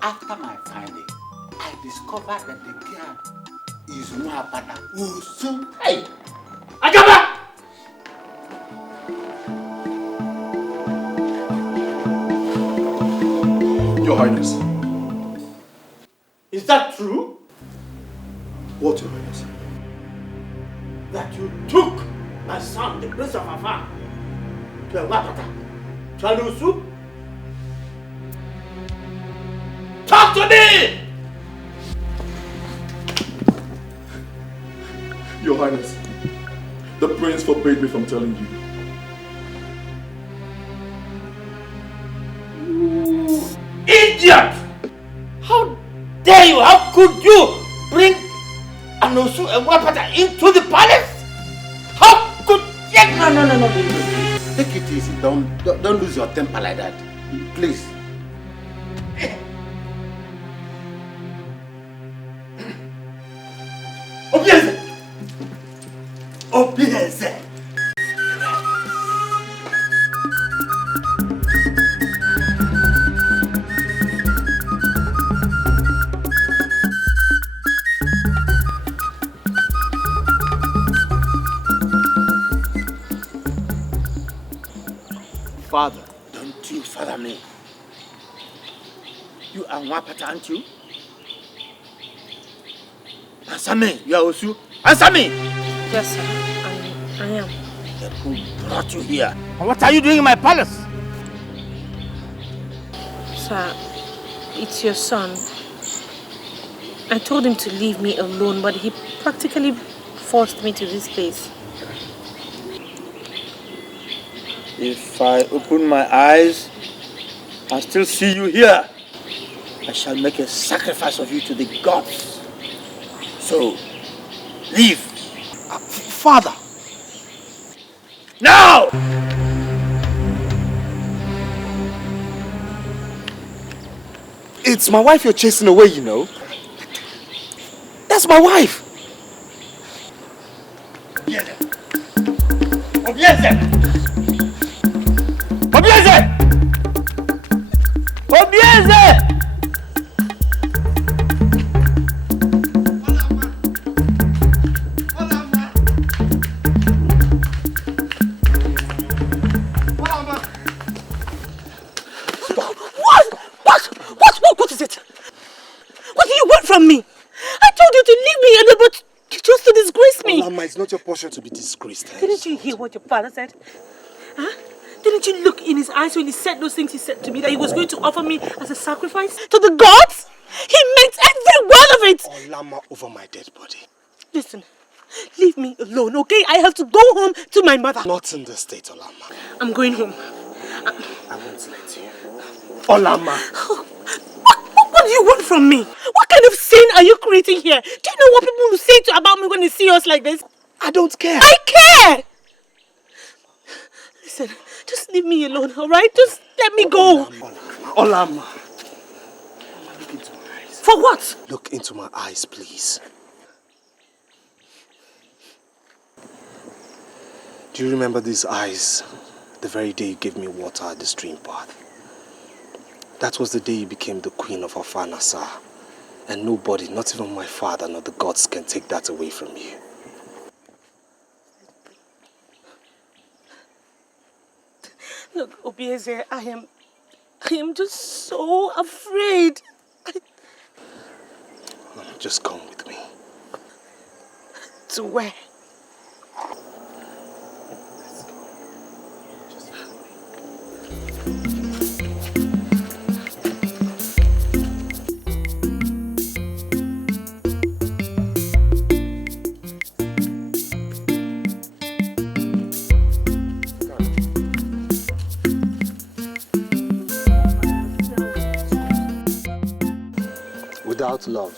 After my finding, I discovered that the girl is Nwabana Usu. Hey! Agaba! Your Highness. Is that true? What, Your Highness? That you took my son, the Prince of Afar, to a Wapata, to an Usu? Talk to me! Your Highness, the prince forbade me from telling you. You idiot! How dare you? How could you bring Anosu and Wapata into the palace? How could you? it easy. Don't lose your temper like that. Please. Obieze! Obieze! Father, don't you father me. You are Wapata, aren't you? Answer me, you are Osu. Answer me! Yes, sir. I am. Then who brought you here? And what are you doing in my palace? Sir, it's your son. I told him to leave me alone, but he practically forced me to this place. If I open my eyes and still see you here, I shall make a sacrifice of you to the gods. So, leave. Father! Now! It's my wife you're chasing away, you know. That's my wife! Obieze! Obieze! Obieze! Obieze! What is it? What do you want from me? I told you to leave me, but you chose to disgrace me. Olama, it's not your portion to be disgraced. Didn't you hear what your father said? Huh? Didn't you look in his eyes when he said those things he said to me, that he was going to offer me as a sacrifice to the gods? He meant every word of it. Olama over my dead body. Listen, leave me alone, okay? I have to go home to my mother. Not in this state, Olama. I'm going home. I won't let you. Olama. What do you want from me? What kind of sin are you creating here? Do you know what people will say about me when they see us like this? I don't care. I care! Listen, just leave me alone, alright? Just let me go. Olama. Look into my eyes. For what? Look into my eyes, please. Do you remember these eyes the very day you gave me water at the stream path? That was the day you became the queen of Afanasa. And nobody, not even my father nor the gods, can take that away from you. Look, Obieze, I am just so afraid. Just come with me. To where? Without love,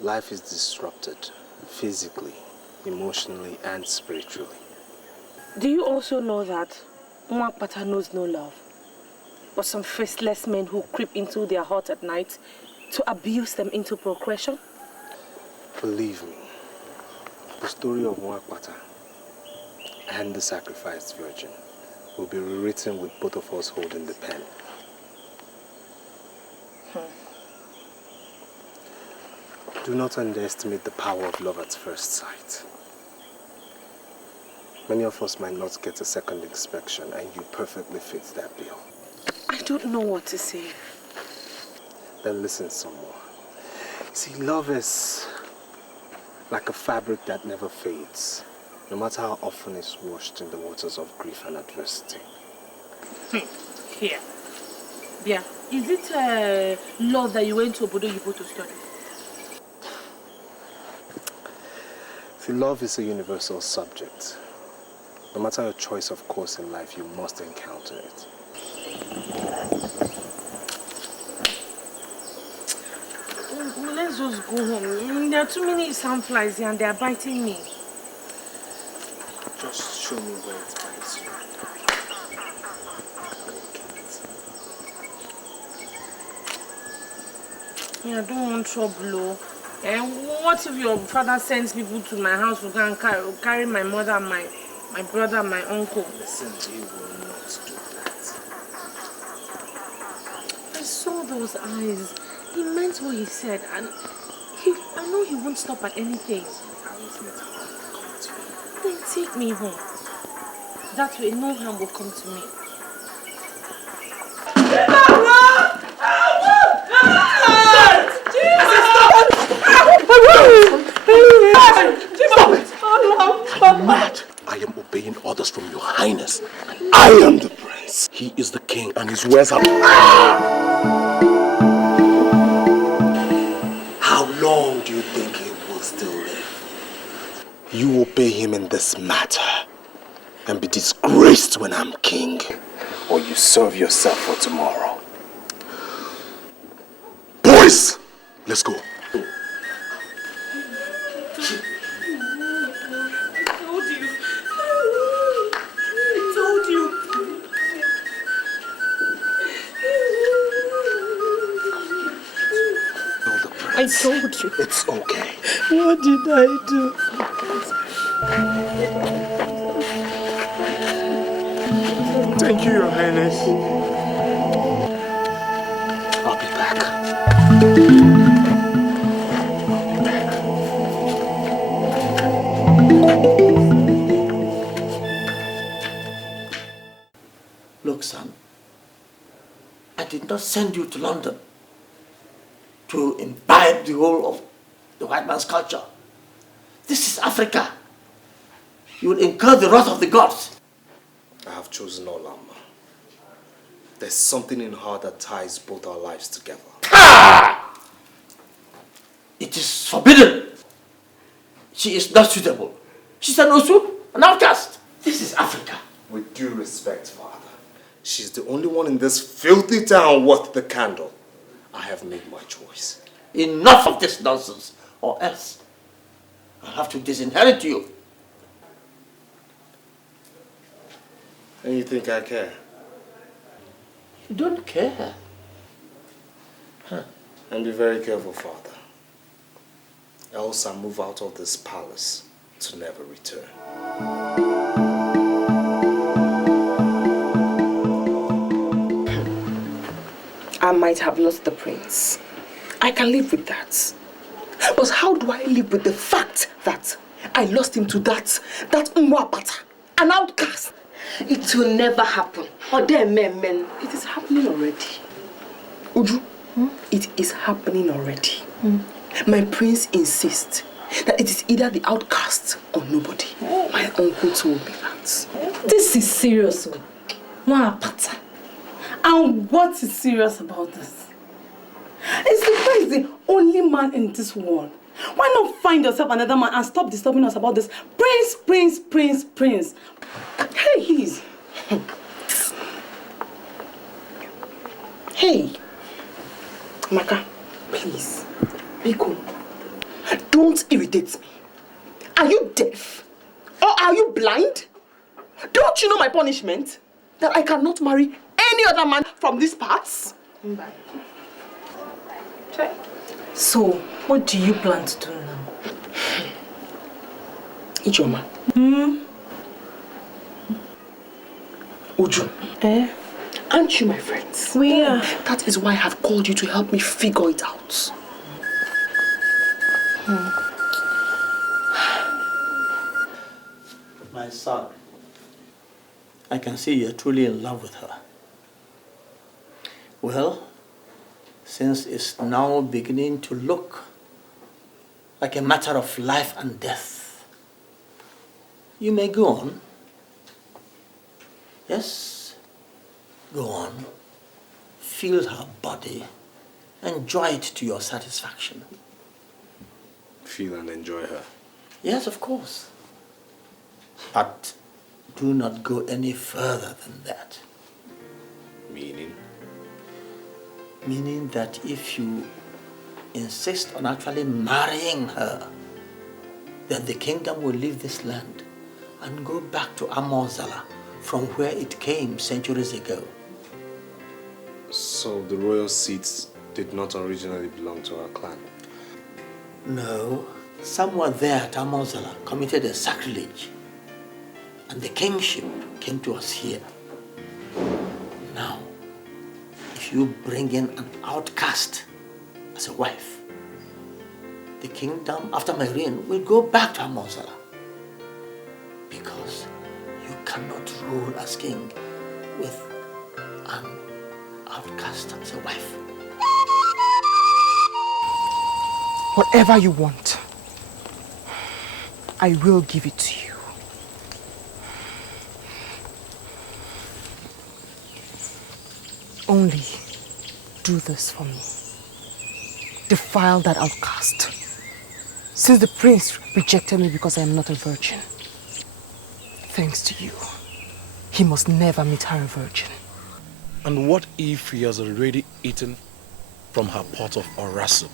life is disrupted physically, emotionally, and spiritually. Do you also know that Mwakpata knows no love, but some faceless men who creep into their hearts at night to abuse them into procreation? Believe me, the story of Mwakpata and the sacrificed virgin will be rewritten with both of us holding the pen. Do not underestimate the power of love at first sight. Many of us might not get a second inspection, and you perfectly fit that bill. I don't know what to say. Then listen some more. See, love is like a fabric that never fades, no matter how often it's washed in the waters of grief and adversity. Here. Yeah. Is it love that you went to Obodo Yibo to study? See, love is a universal subject. No matter your choice of course in life, you must encounter it. Let's just go home. There are too many sandflies here and they are biting me. Just show me where it bites you. Yeah, I don't want trouble. And what if your father sends people to my house to go and carry my mother, my brother, my uncle? Listen, he will not do that. I saw those eyes. He meant what he said, and I know he won't stop at anything. I won't let harm come to you. Then take me home. That way, no harm will come to me. Are you mad? I am obeying orders from your highness. I am the prince. He is the king and his words are... How long do you think he will still live? You obey him in this matter and be disgraced when I'm king, or you serve yourself for tomorrow. Boys, let's go. I told you. It's okay. What did I do? Thank you, Your Highness. I'll be back. Look, son, I did not send you to London to imbibe the whole of the white man's culture. This is Africa. You will incur the wrath of the gods. I have chosen Olama. There's something in her that ties both our lives together. Ah! It is forbidden. She is not suitable. She's an Osu, an outcast. This is Africa. With due respect, Father, she's the only one in this filthy town worth the candle. I have made my choice. Enough of this nonsense, or else I'll have to disinherit you. And you think I care? You don't care. Huh. And be very careful, Father. Else I move out of this palace to never return. I might have lost the prince. I can live with that. But how do I live with the fact that I lost him to that Mwapata, an outcast? It will never happen. Or there, men. It is happening already. Uju, it is happening already. My prince insists that it is either the outcast or nobody. My uncle told me that. This is serious, Mwapata. And what is serious about this? Is the prince the only man in this world? Why not find yourself another man and stop disturbing us about this prince? Hey, please. Hey, Maka, please, Biko, don't irritate me. Are you deaf? Or are you blind? Don't you know my punishment? That I cannot marry any other man from these parts? So, what do you plan to do now? Ijoma. Uju. Aren't you my friends? We are. That is why I have called you to help me figure it out. My son, I can see you're truly in love with her. Well, since it's now beginning to look like a matter of life and death, you may go on. Yes, go on. Feel her body. Enjoy it to your satisfaction. Feel and enjoy her. Yes, of course. But do not go any further than that. Meaning? Meaning that if you insist on actually marrying her, then the kingdom will leave this land and go back to Amozala, from where it came centuries ago. So the royal seat did not originally belong to our clan. No, someone there at Amonsala committed a sacrilege, and the kingship came to us here. Now, if you bring in an outcast as a wife, the kingdom after my reign will go back to Amonsala, because you cannot rule as king with an outcast as a wife. Whatever you want, I will give it to you. Only do this for me. Defile that outcast. Since the prince rejected me because I am not a virgin, thanks to you, he must never meet her a virgin. And what if he has already eaten from her pot of ora soup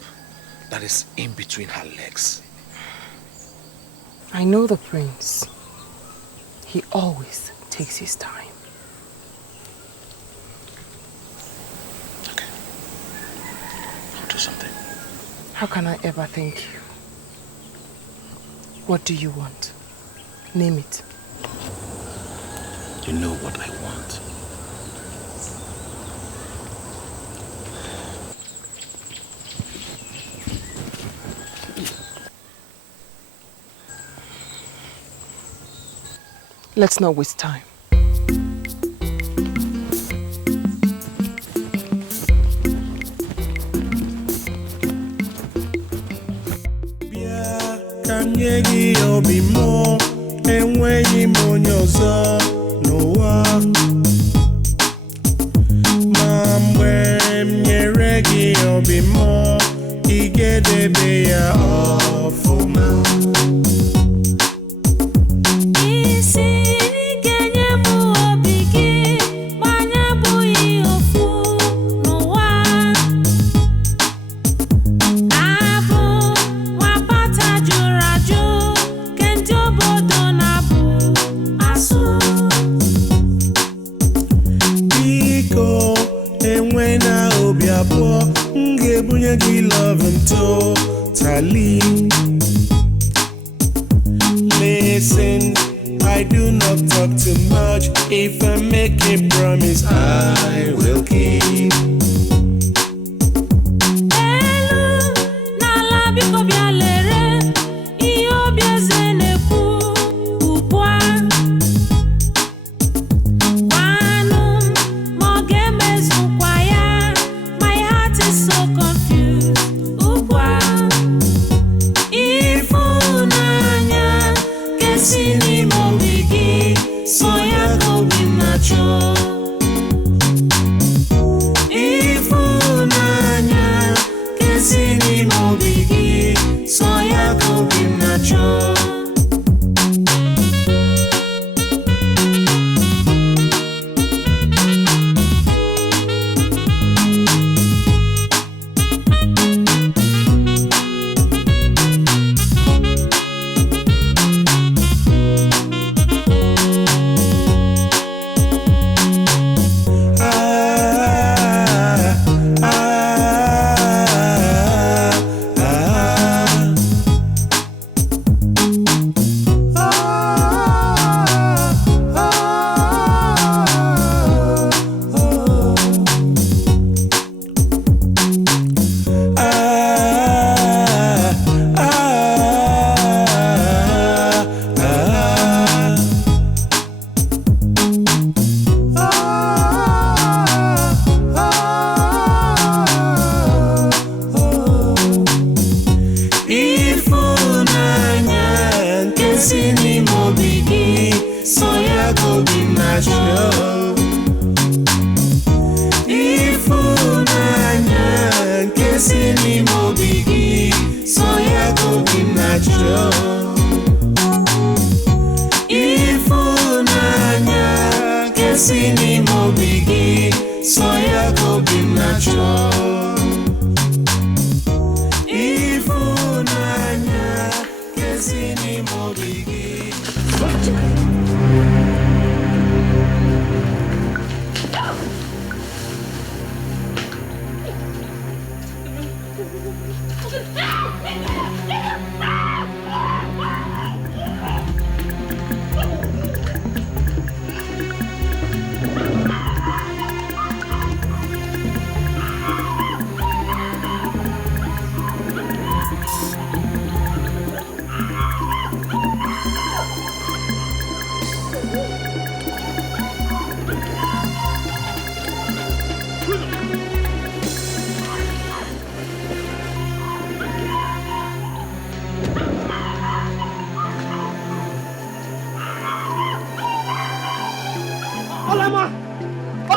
that is in between her legs? I know the prince. He always takes his time. Okay. I'll do something. How can I ever thank you? What do you want? Name it. You know what I want. Let's not waste time. Listen, I do not talk too much. If I make a promise, I will keep.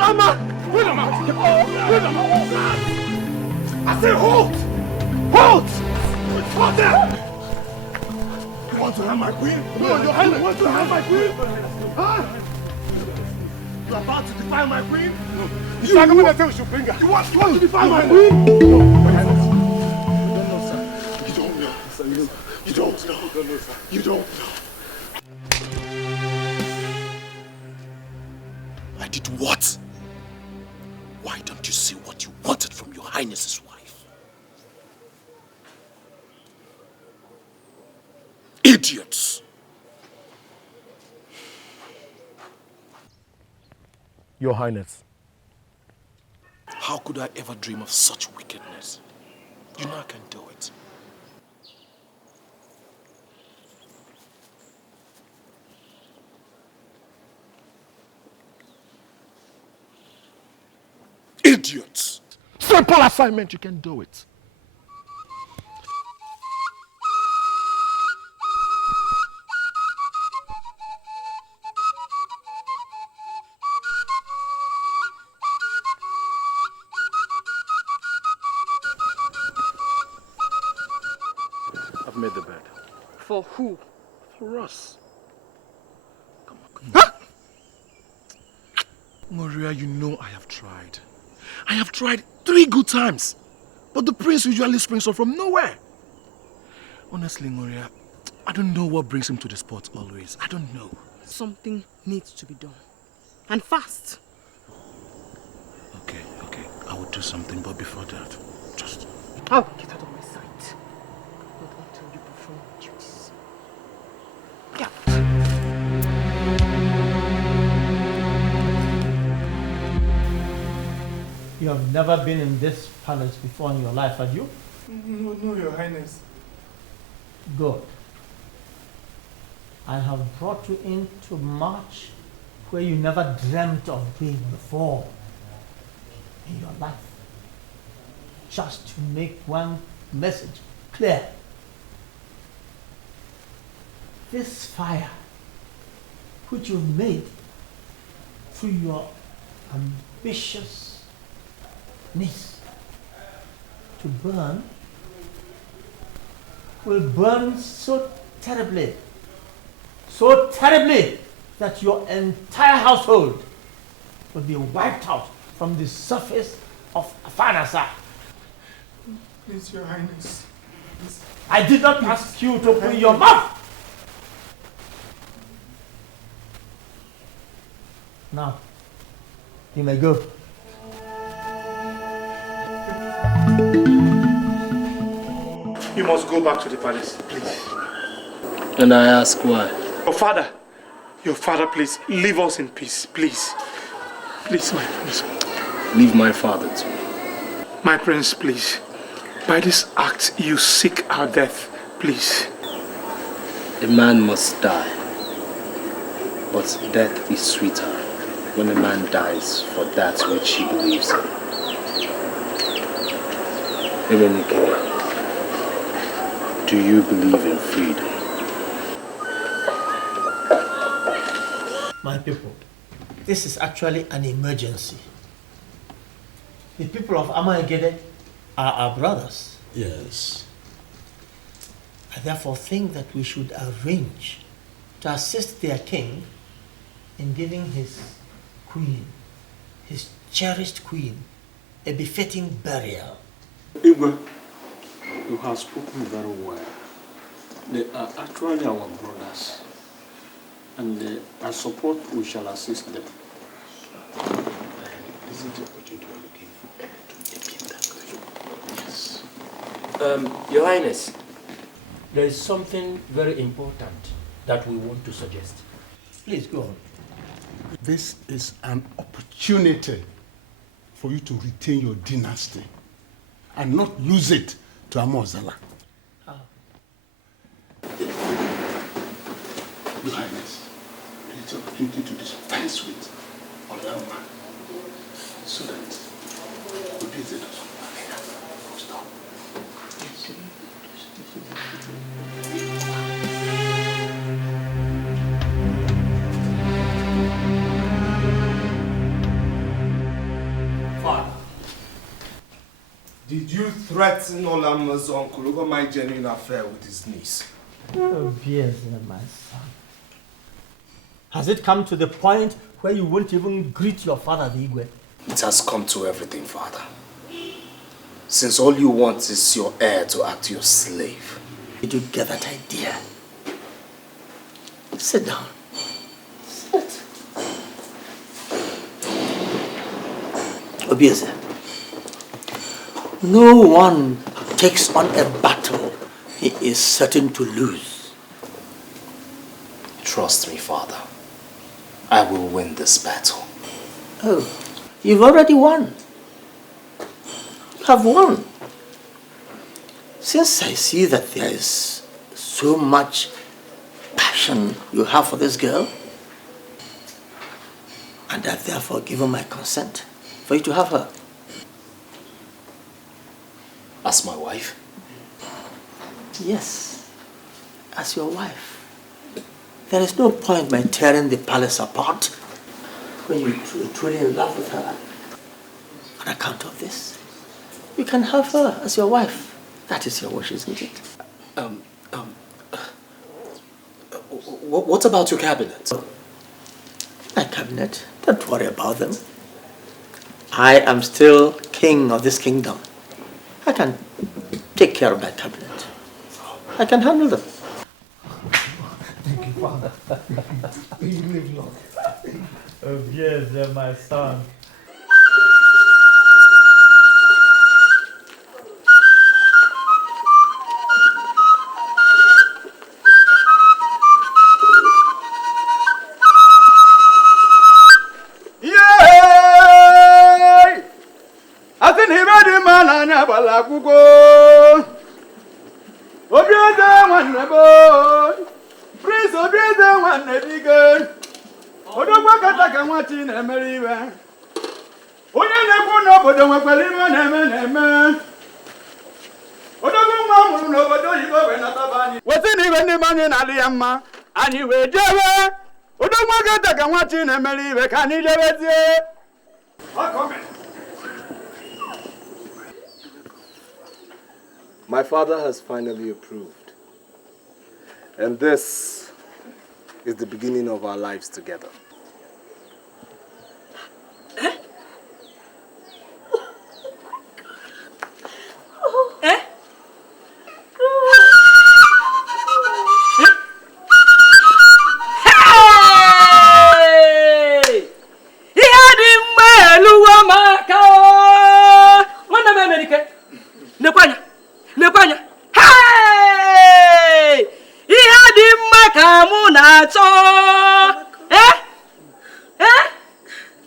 hammer! Bring the hammer! Bring the hammer! I say halt! Halt! Halt there! You want to harm my queen? No, Your Highness! You want to harm my queen? Huh? You are about to defy my queen? No. You are going to tell Shubinga. You want to defy my queen? No, Your Highness. You don't know, sir. You don't know. You don't know, sir. You don't know. I did what? Why don't you see what you wanted from Your Highness's wife? Idiots! Your Highness. How could I ever dream of such wickedness? You know I can do it. Idiots! Simple assignment, you can do it. I've made the bed. For who? For us. Come on. Maria, you know I have tried. I have tried 3 good times. But the prince usually springs up from nowhere. Honestly, Maria, I don't know what brings him to the spot always. I don't know. Something needs to be done. And fast. Okay. I will do something, but before that, just... Oh, get out of my sight. Not until you perform your duties. Yeah. You have never been in this palace before in your life, have you? No, Your Highness. Good. I have brought you in to march where you never dreamt of being before in your life. Just to make one message clear. This fire which you've made through your ambitious needs to burn will burn so terribly that your entire household will be wiped out from the surface of Afanasa. Please, Your Highness. Please. I did not ask you to open your mouth. Now, you may go. You must go back to the palace, please. And I ask why? Your father, please, leave us in peace, please. Please, my prince. Leave my father too. My prince, please. By this act, you seek our death, please. A man must die. But death is sweeter when a man dies for that which he believes in. Emenike, do you believe in freedom? My people, this is actually an emergency. The people of Amaegede are our brothers. Yes. I therefore think that we should arrange to assist their king in giving his queen, his cherished queen, a befitting burial. Igwe, you have spoken very well. They are actually our brothers, and I support we shall assist them. Isn't it what you are looking for? Yes. Your Highness, there is something very important that we want to suggest. Please go on. This is an opportunity for you to retain your dynasty and not lose it to Amozala. Your Highness, it's an opportunity to dispense with Olama so that we please it us. Stop. Did you threaten Olama's uncle over my genuine affair with his niece? Oh, yes, my son. Has it come to the point where you won't even greet your father, the Igwe? It has come to everything, Father. Since all you want is your heir to act your slave. Did you get that idea? Sit down. Sit. Obieze, no one takes on a battle he is certain to lose. Trust me, Father. I will win this battle. Oh, you've already won. You have won. Since I see that there is so much passion you have for this girl, and I've therefore given my consent for you to have her. As my wife? Yes, as your wife. There is no point by tearing the palace apart when you're truly in love with her. On account of this, you can have her as your wife. That is your wish, isn't it? What about your cabinet? My cabinet? Don't worry about them. I am still king of this kingdom. I can take care of my cabinet. I can handle them. Thank you, Father. May you live long. Oh, yes, my son. Prince Obieze nwanne bige. Odogwa kataka nwati na-emere iwe. Onye na-ekwu n'obodo nwekwara iwe na-eme. Odogwa nwa mụrụ n'obodo oyibo wee nataba anyị. Weta na iwe ndị anyị na-adị ya mma. Anyị wee jebe. Odogwa kataka nwati na-emere iwe ka anyị jebezie. My father has finally approved. And this is the beginning of our lives together.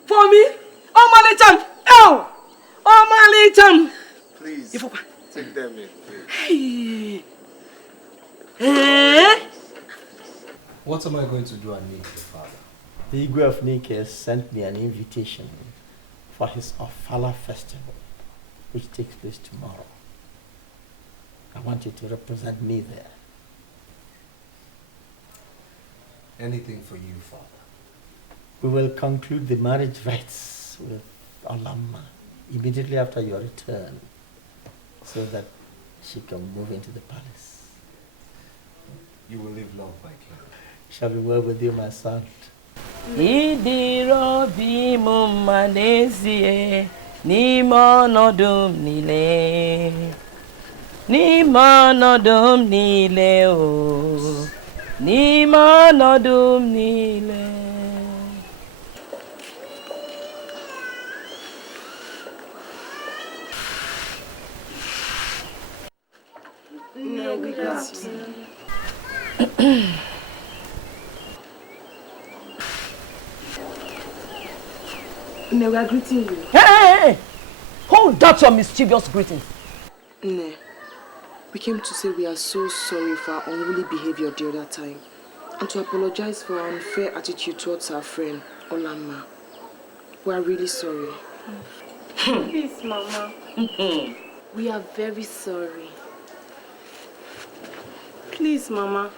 For me? Oh, Malicham! Oh! Oh, Malicham! Please, take them in. What am I going to do at Nike, Father? The Igwe of Nike sent me an invitation for his Ofala festival, which takes place tomorrow. I want you to represent me there. Anything for you, Father. We will conclude the marriage rites with Olama immediately after your return, so that she can move into the palace. You will live long, my king. Shall be well with you, my son. Idirobi mumanezie nimonodum nile nimonodum nile o nimonodum nile. No, we got you. Ne, we are greeting you. Hey! Hold that your mischievous greetings. Ne, we came to say we are so sorry for our unruly behavior the other time and to apologize for our unfair attitude towards our friend, Olama. We are really sorry. Please, Mama. We are very sorry. Please, Mama.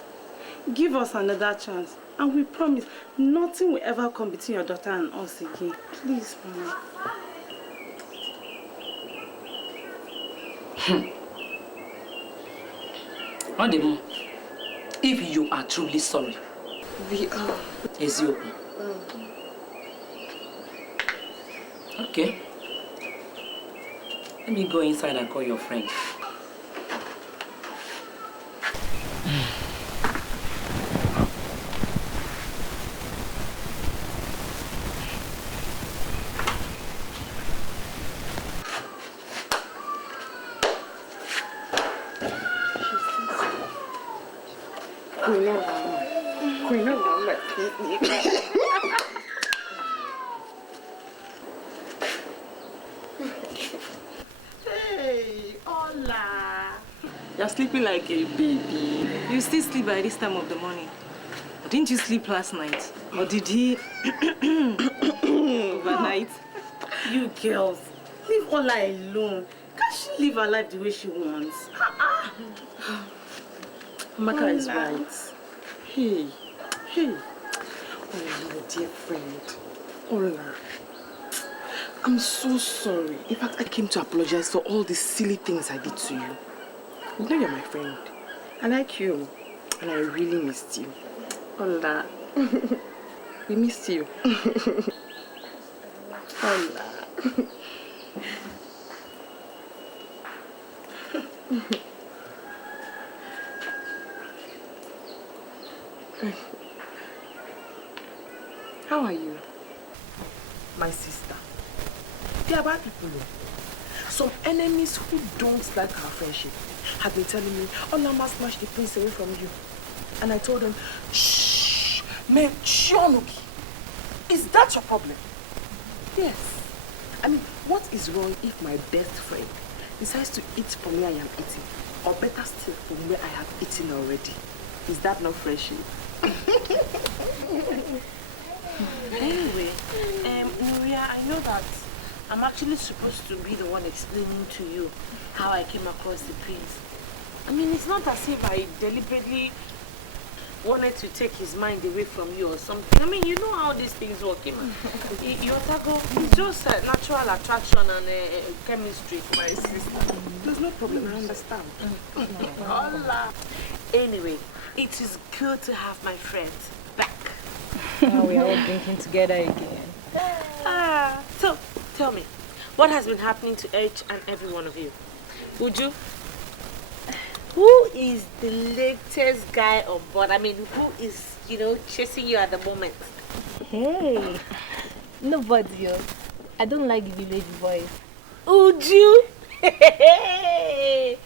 Give us another chance. And we promise nothing will ever come between your daughter and us again. Please, Mama. Ademo, if you are truly sorry, We are. is you. Okay. Let me go inside and call your friend. Hey, hola. You're sleeping like a baby. You still sleep by this time of the morning. Didn't you sleep last night? Or did he overnight? You girls, leave Ola alone. Can't she live her life the way she wants? Maka is right. Hey. Oh, my dear friend. Ola. I'm so sorry. In fact, I came to apologize for all the silly things I did to you. You know you're my friend. I like you. And I really missed you. Ola. We missed you. Ola. How are you? My sister. They are bad people. Some enemies who don't like our friendship have been telling me, Ola must snatch the prince away from you. And I told them, shh, me Chionuki. Is that your problem? Yes. I mean, what is wrong if my best friend decides to eat from where I am eating? Or better still, from where I have eaten already? Is that not friendship? Anyway, Nuria, I know that I'm actually supposed to be the one explaining to you how I came across the prince. I mean, it's not as if I deliberately wanted to take his mind away from you or something. I mean, you know how these things work. It's just a natural attraction and chemistry. My sister. There's no problem, I understand. Hola. Anyway, it is good to have my friends back. Now we are all drinking together again. So, tell me, what has been happening to each and every one of you? Uju, who is the latest guy on board? I mean, who is, chasing you at the moment? Hey, nobody. I don't like the village boys. Uju? Hey!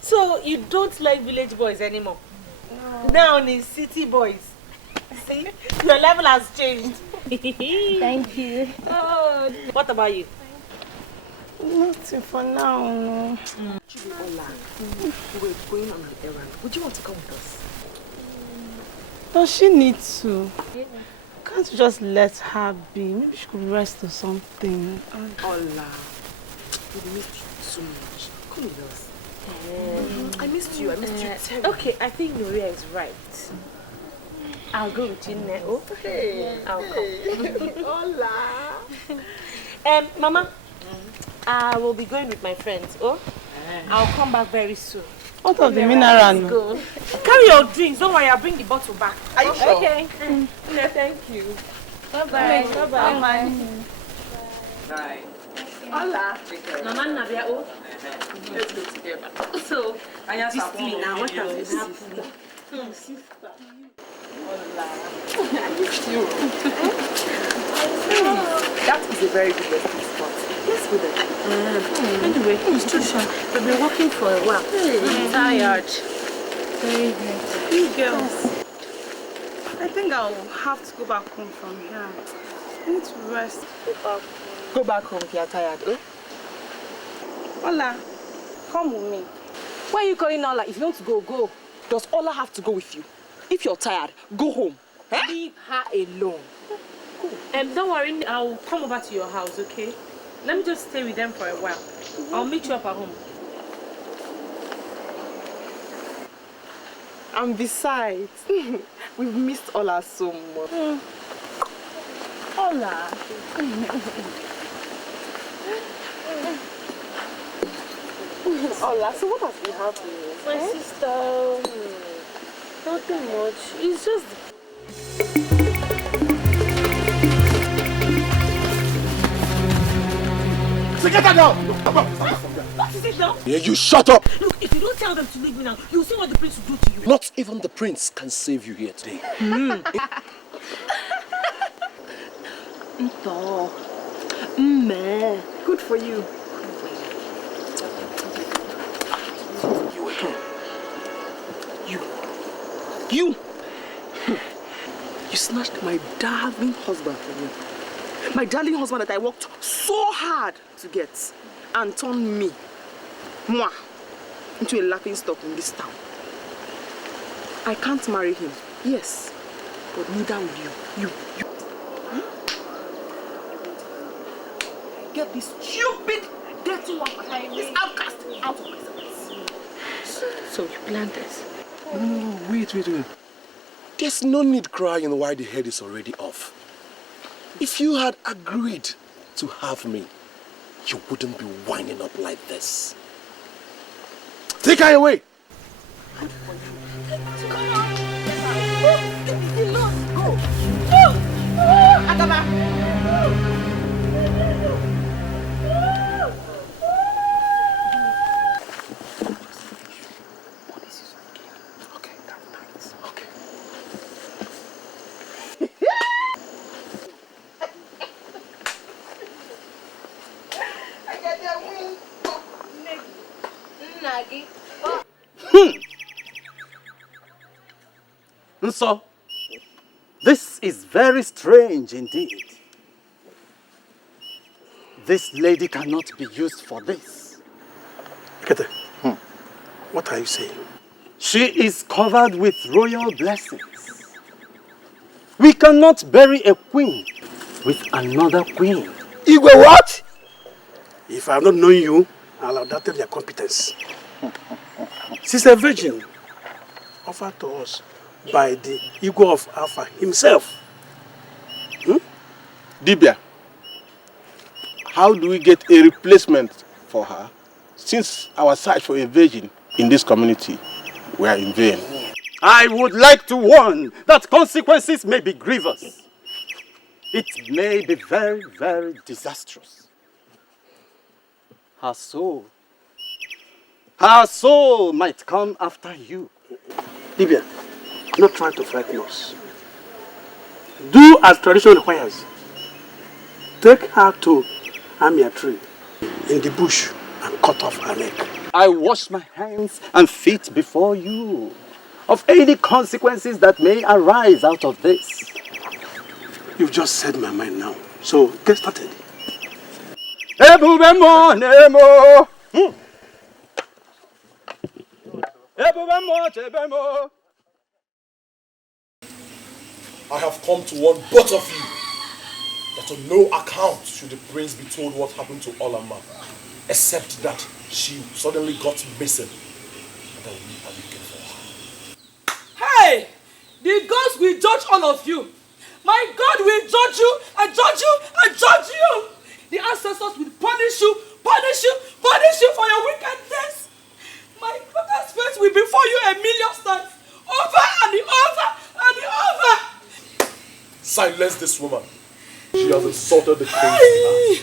So, you don't like village boys anymore? No. Now it's city boys. See, your level has changed. Thank you. Oh, what about you? Nothing for now. No. Ola, we're going on an errand. Would you want to come with us? Does she need to? Can't you just let her be? Maybe she could rest or something. Ola, we missed you so much. Come with us. I missed you. I missed you terribly. Okay, I think Nuria is right. I'll go with you now. Okay. I'll come. Hola. Mama, I will be going with my friends. I'll come back very soon. What of the mineral? Go. Carry your drinks. Don't worry, I'll bring the bottle back. Are you sure? Okay. No, thank you. Bye-bye. Bye-bye. Bye. Hola. Mama Nabia, Let's go together. So, this thing now, what has been happening? Sister. Hola. I missed you. That is a very good resting spot. Let's go there. Anyway, it's too short. We've been walking for a while. I'm tired. Very good. You girls. I think I'll have to go back home from here. I need to rest. Go back home if you're tired, eh? Ola, come with me. Why are you calling Ola? If you want to go, go. Does Ola have to go with you? If you're tired, go home. Eh? Leave her alone. Don't worry, I'll come over to your house, okay? Let me just stay with them for a while. I'll meet you up at home. And besides, we've missed Ola so much. Ola. Ola, so what has been happening? My sister, nothing much. It's just So get her down! What is it now? Yeah, you shut up! Look, if you don't tell them to leave me now, you'll see what the prince will do to you. Not even the prince can save you here today. Good for you. You snatched my darling husband from me. My darling husband that I worked so hard to get and turned me, moi, into a laughing stock in this town. I can't marry him, yes, but neither will you. Get this stupid, dirty one, this outcast out of my sight. So you planned this? No, wait. There's no need crying while the head is already off. If you had agreed to have me, you wouldn't be winding up like this. Take her away! So, this is very strange indeed. This lady cannot be used for this. Educative, what are you saying? She is covered with royal blessings. We cannot bury a queen with another queen. Igwe, what? If I have not known you, I'll have doubted your competence. She's a virgin offered to us by the Igwe of Alpha himself. Dibia, how do we get a replacement for her since our search for a virgin in this community were in vain? I would like to warn that consequences may be grievous. It may be very, very disastrous. Her soul might come after you. Dibia, not trying to frighten us. Do as tradition requires. Take her to Amia tree in the bush and cut off her neck. I wash my hands and feet before you of any consequences that may arise out of this. You've just said my mind now, so get started. Ebubemo nemo. I have come to warn both of you that on no account should the prince be told what happened to Olama, except that she suddenly got missing and that we are looking for her. Hey! The gods will judge all of you. My God will judge you and judge you and judge you. The ancestors will punish you for your wickedness. My brother's face will be before you 1,000,000 times. Over and over and over. Silence this woman. She has insulted the prince.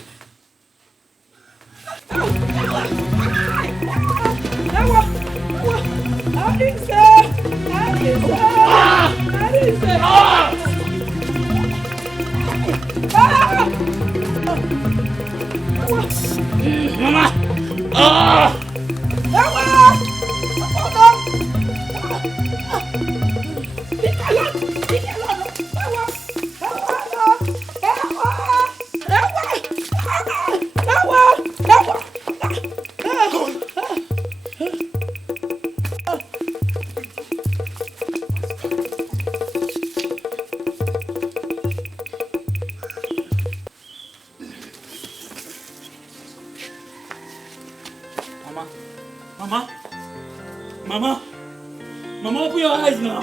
Mama, open your eyes now.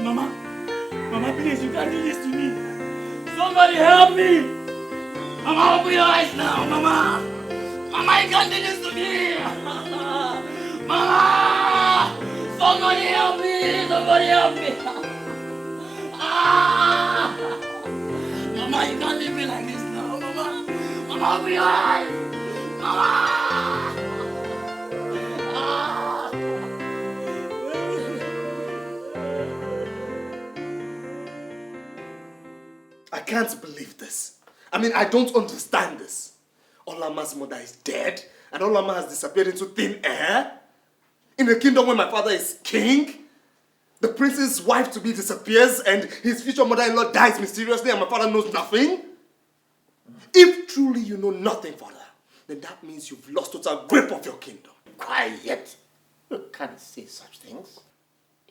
Mama, please, you can't do this to me. Somebody help me. Mama, open your eyes now, Mama. Mama, you can't do this to me! Mama! Somebody help me! Somebody help me! Ah! Mama, you can't leave me like this now, Mama! Mama, open your eyes! Mama! Ah! I can't believe this. I mean, I don't understand this. Olama's mother is dead, and Olama has disappeared into thin air? In a kingdom where my father is king? The prince's wife-to-be disappears, and his future mother-in-law dies mysteriously, and my father knows nothing? If truly you know nothing, father, then that means you've lost total grip of your kingdom. Quiet. You can't say such things.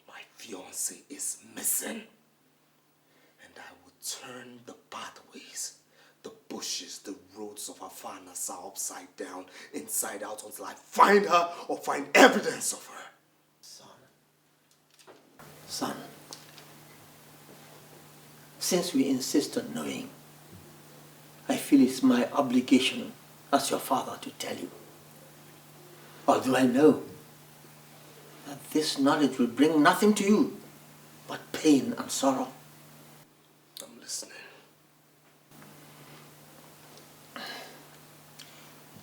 My fiancé is missing. And I will turn the pathways, the bushes, the roads of Afanasa upside down, inside out, until I find her or find evidence of her. Son, since we insist on knowing, I feel it's my obligation as your father to tell you. Although I know that this knowledge will bring nothing to you but pain and sorrow. I'm listening.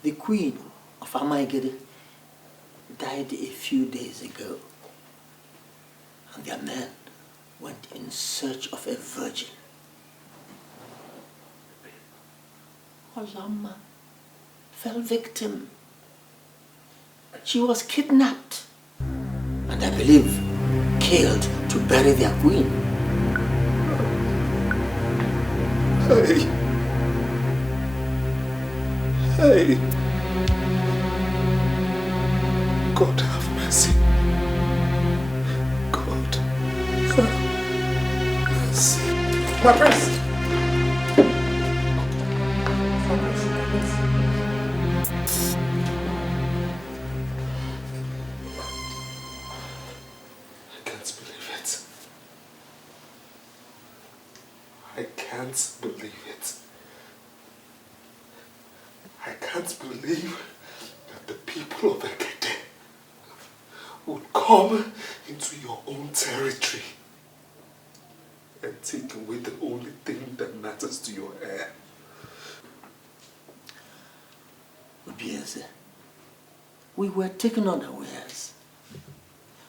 The queen of Amaigede died a few days ago, and their men went in search of a virgin. Olama fell victim. She was kidnapped and I believe killed to bury their queen. Hey. Hey. God have mercy. God have mercy. My prince. I can't believe it. I can't believe that the people of Ekete would come into your own territory and take away the only thing that matters to your heir. Obieze, we were taken unawares.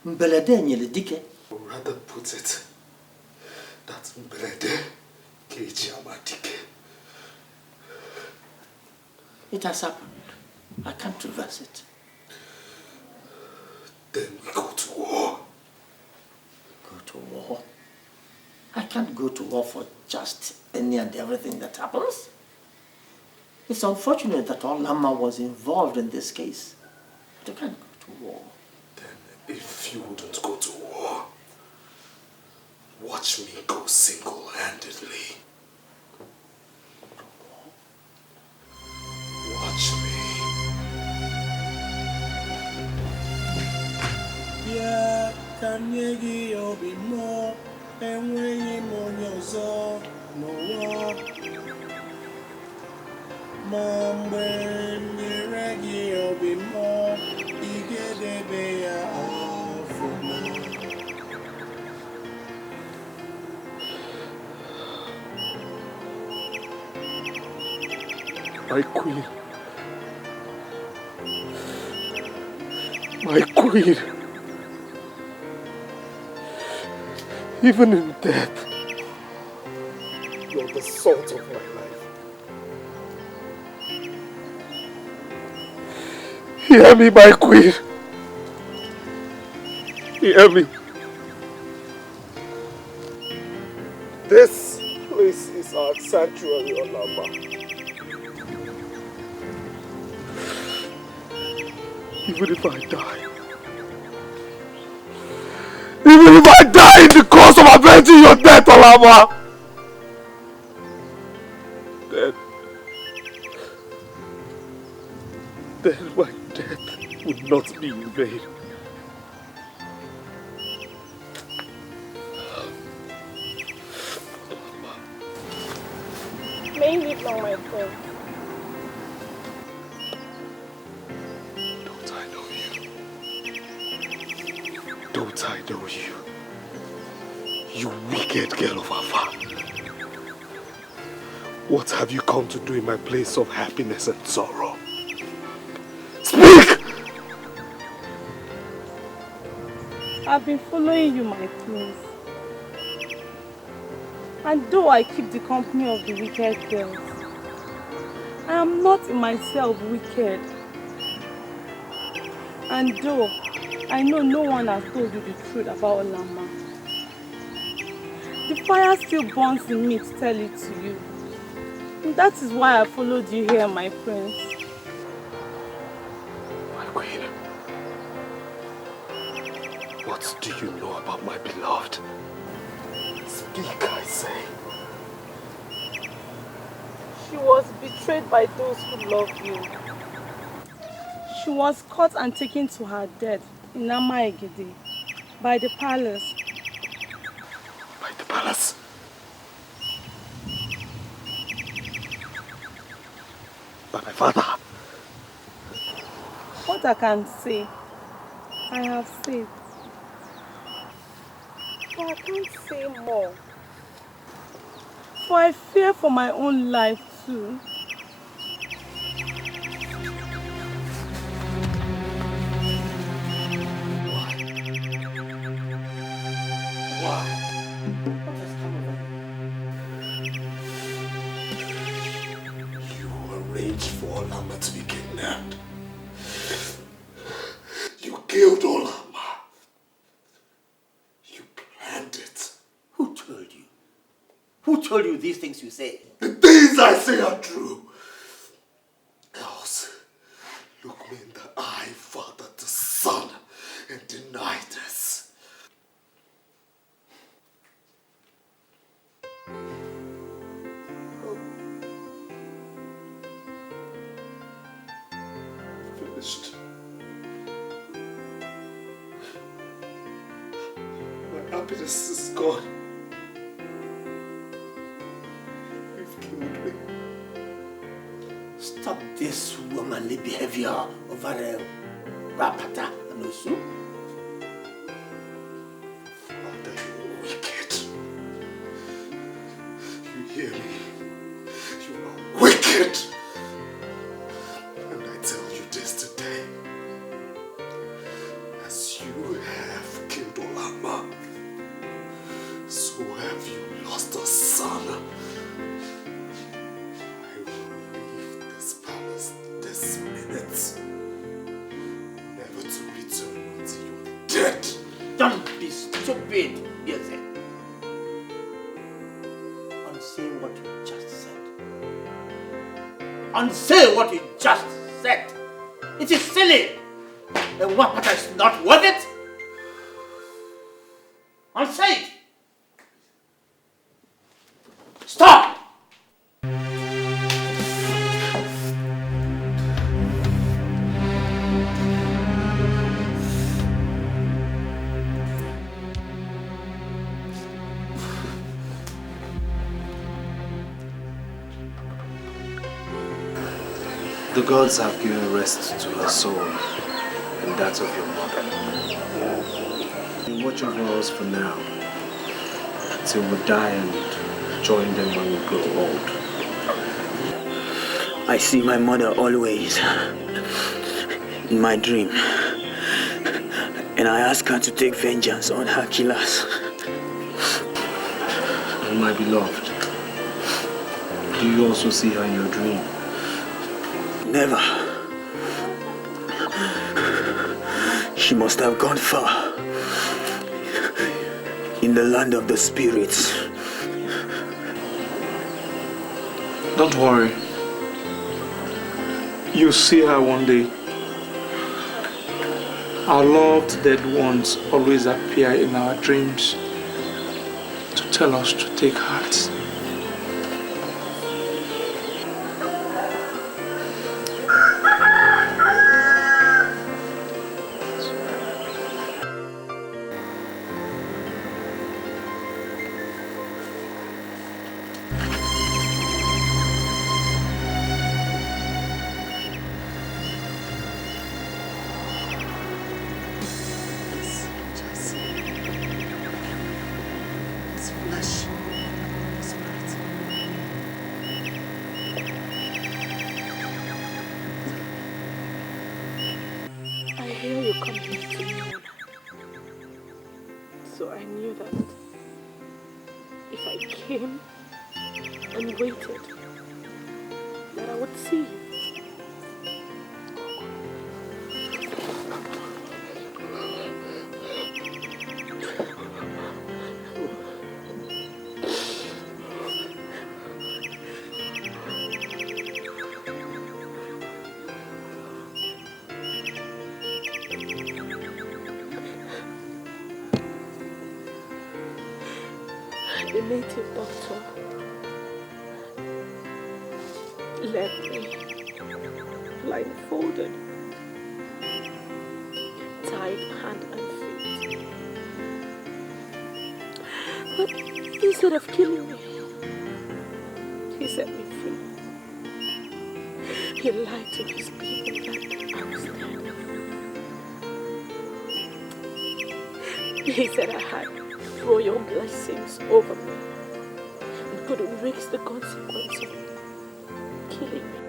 Mbelede nyele dike. Or rather put it, that Mbelede keji amadike. It has happened. I can't reverse it. Then we go to war. Go to war? I can't go to war for just any and everything that happens. It's unfortunate that Olama was involved in this case. But I can't go to war. Then if you wouldn't go to war, watch me go single-handedly. Watch me. Yeah, can you give me more? And when you on your soul, no war. Mom, when you reggae, you'll be more. You get the bear off for me. My queen. My queen. Even in death, you're the salt of my life. Hear me, my queen. Hear me. This place is our sanctuary, Olama. Even if I die, even if I die in the course of avenging your death, Olama, then my death would not be in vain. May you live long, my friend. I know you. You wicked girl of Afa. What have you come to do in my place of happiness and sorrow? Speak! I've been following you, my prince. And though I keep the company of the wicked girls, I am not in myself wicked. And though I know no one has told you the truth about Olama, the fire still burns in me to tell it to you. And that is why I followed you here, my prince. My queen, what do you know about my beloved? Speak, I say. She was betrayed by those who love you. She was caught and taken to her death in Amaegede by the palace. By the palace? By my father? What I can say, I have said. But I can't say more. For I fear for my own life too. Why? You arranged for Olama to be kidnapped. You killed Olama. You planned it. Who told you? Who told you these things you say? The things I say are true. Else, look me in the eye, father to son, and deny this. Finished. My happiness is gone. You've killed me. Stop this womanly behavior over Rapata and Osu. Father, you're wicked. You hear me? You are wicked. And I tell you this today. As you have killed Olama, so have you lost a son. I will leave this palace this minute, never to return until you're dead. Don't be stupid, Yeze. Unsay what you just said. Unsay what you just said. It is silly. The Wapata is not worth it. Unsay it. Stop! The gods have given rest to her soul and that of your mother. You watch over us for now, till we die and join them when we grow old. I see my mother always in my dream, and I ask her to take vengeance on her killers. And my beloved, do you also see her in your dream? Never. She must have gone far in the land of the spirits. Don't worry. You'll see her one day. Our loved dead ones always appear in our dreams to tell us to take heart. come here to be honored. So I knew that if I came and waited, that I would see you. The native doctor led me blindfolded, tied hand and feet. But instead of killing me, he set me free. He lied to his people that I was dead. He said I had royal blessings over me and couldn't risk the consequence of killing me.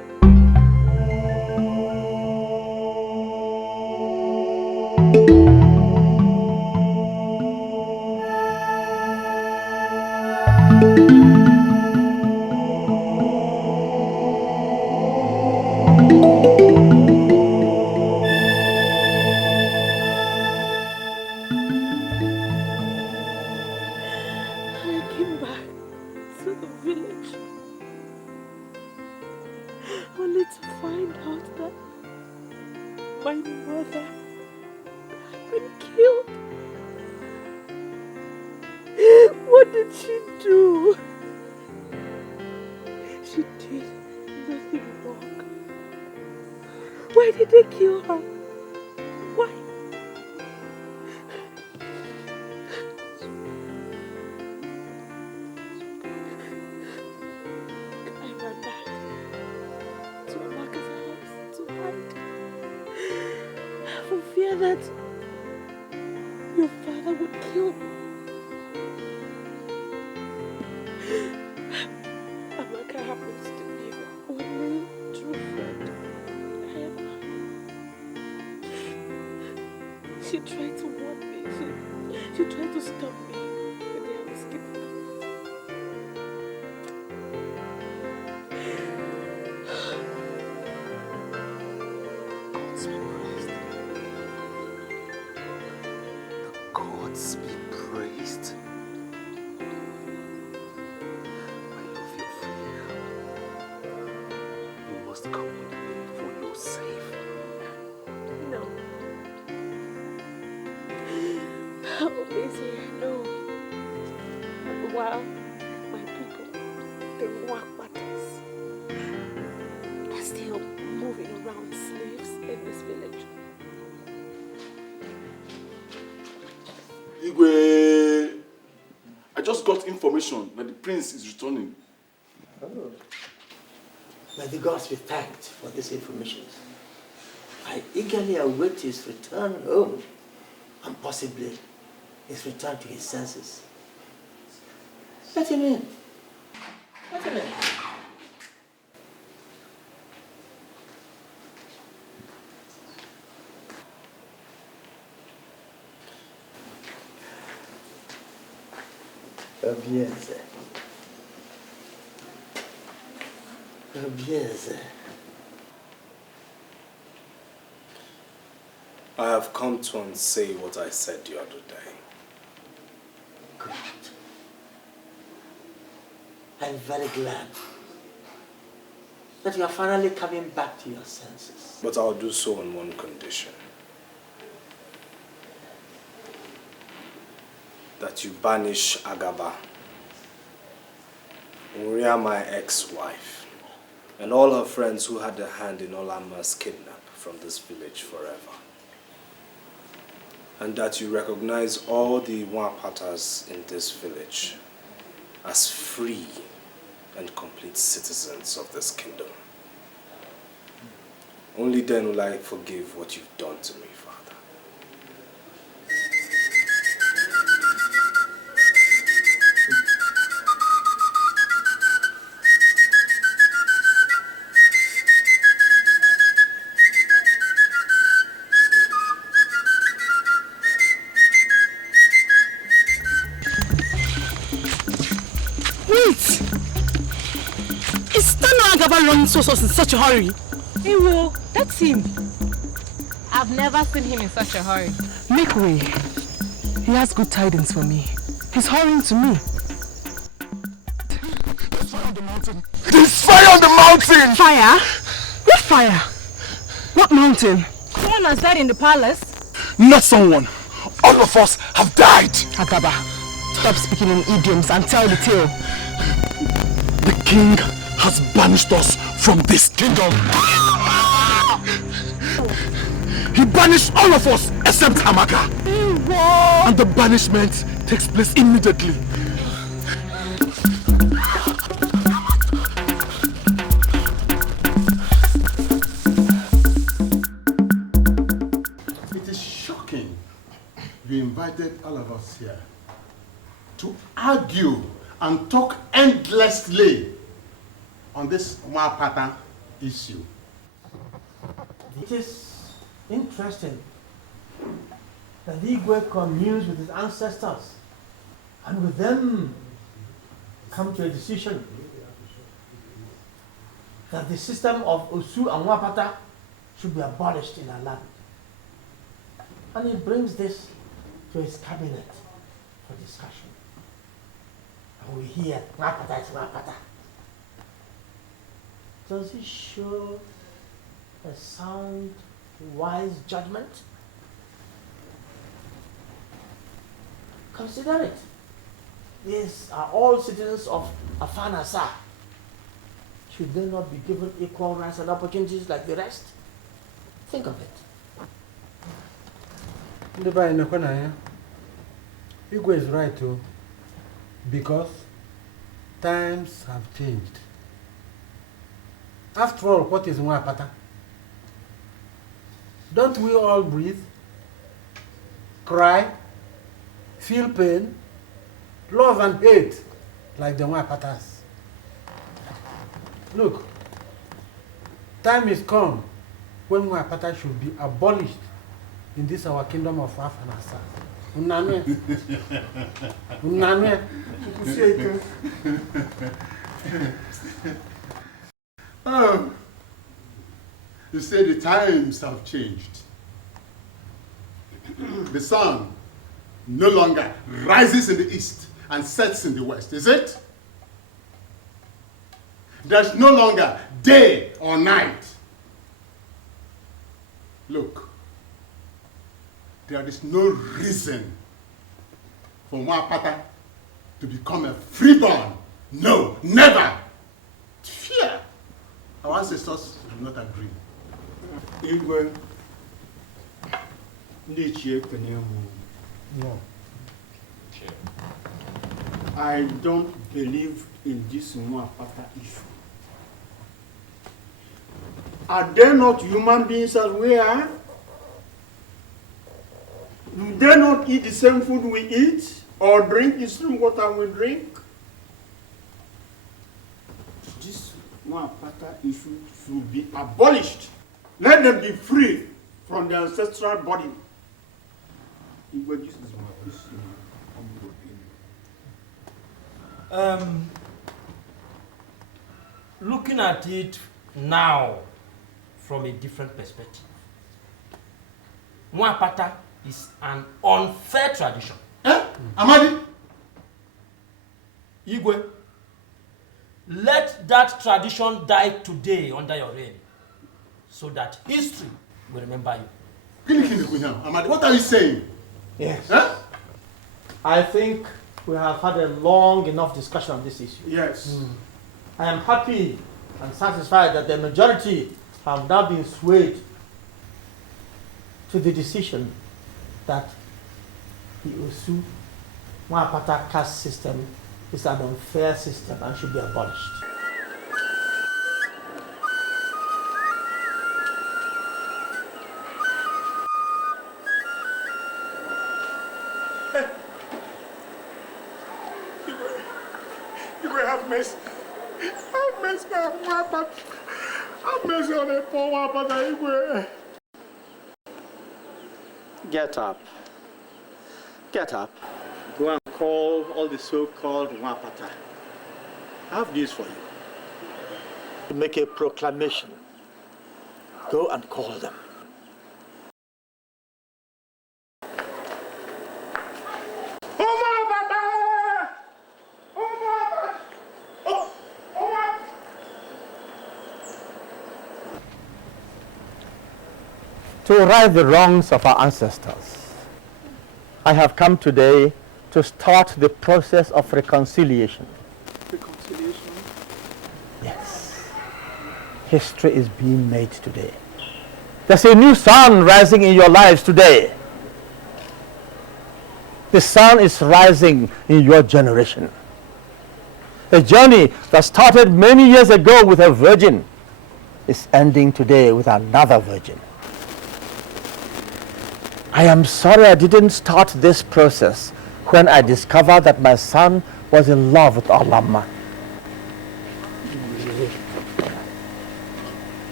I came back to the village only to find out that my mother had been killed. What did she do? She did nothing wrong. Why did they kill her? Why? I ran back to Amaka's house to hide. For fear that your father would kill me. Amaka happens to be the only true friend I ever had. She tried to warn me. She tried to stop me the day I was kidnapped. Gods be praised. I love your free. You must come with me for your safe. No. Oh, Maisie, I know. While my people, the Wakwatas, are still moving around slaves in this village. Igwe, I just got information that the prince is returning. Oh. May the gods be thanked for this information. I eagerly await his return home and possibly his return to his senses. Let him in. Let him in. Bien, I have come to unsay what I said the other day. Good. I'm very glad that you are finally coming back to your senses. But I'll do so on one condition. That you banish Agaba, Uria, my ex-wife, and all her friends who had a hand in Olama's kidnap from this village forever. And that you recognize all the Wapatas in this village as free and complete citizens of this kingdom. Only then will I forgive what you've done to me, Father. saw us in such a hurry? Hey, well, that's him. I've never seen him in such a hurry. Make way. He has good tidings for me. He's hurrying to me. There's fire on the mountain! There's fire on the mountain! Fire? What fire? What mountain? Someone has died in the palace. Not someone. All of us have died. Agaba, stop speaking in idioms and tell the tale. The king has banished us from this kingdom. He banished all of us except Amaka. And the banishment takes place immediately. It is shocking you invited all of us here to argue and talk endlessly on this Nwapata issue. It is interesting that the Igwe communes with his ancestors and with them come to a decision that the system of Osu and Nwapata should be abolished in our land. And he brings this to his cabinet for discussion. And we hear Nwapata is Nwapata. Does he show a sound, wise judgment? Consider it. These are all citizens of Afanasa. Should they not be given equal rights and opportunities like the rest? Think of it. Igwe is right too, because times have changed. After all, what is Nwapata? Don't we all breathe, cry, feel pain, love and hate like the Nwapatas? Look, time is come when Nwapata should be abolished in this our kingdom of Afanasa. Unanwe. Unanwe. Oh, you say the times have changed. The sun no longer rises in the east and sets in the west, is it? There's no longer day or night. Look, there is no reason for Nwapata to become a freeborn. No, never. Fear. Our ancestors do not agree. Igwe, no. I don't believe in this Nwapata issue. Are they not human beings as we are? Do they not eat the same food we eat or drink the same water we drink? This Nwapata issue should be abolished. Let them be free from their ancestral body. This is Looking at it now from a different perspective, Nwapata is an unfair tradition. Amadi? Igwe, let that tradition die today under your reign, so that history will remember you. Amadi, what are you saying? Yes. Huh? I think we have had a long enough discussion on this issue. Yes. I am happy and satisfied that the majority have now been swayed to the decision that the Osu Nwapata caste system is an unfair system and should be abolished. You will have mercy. Have mercy on Nwapata. Have mercy on the poor Nwapata. Get up. Get up. Go and call all the so-called Nwapata. I have news for you. to make a proclamation. Go and call them. To right the wrongs of our ancestors, I have come today to start the process of reconciliation. Reconciliation? Yes. History is being made today. There's a new sun rising in your lives today. The sun is rising in your generation. A journey that started many years ago with a virgin is ending today with another virgin. I am sorry I didn't start this process when I discovered that my son was in love with Olamma.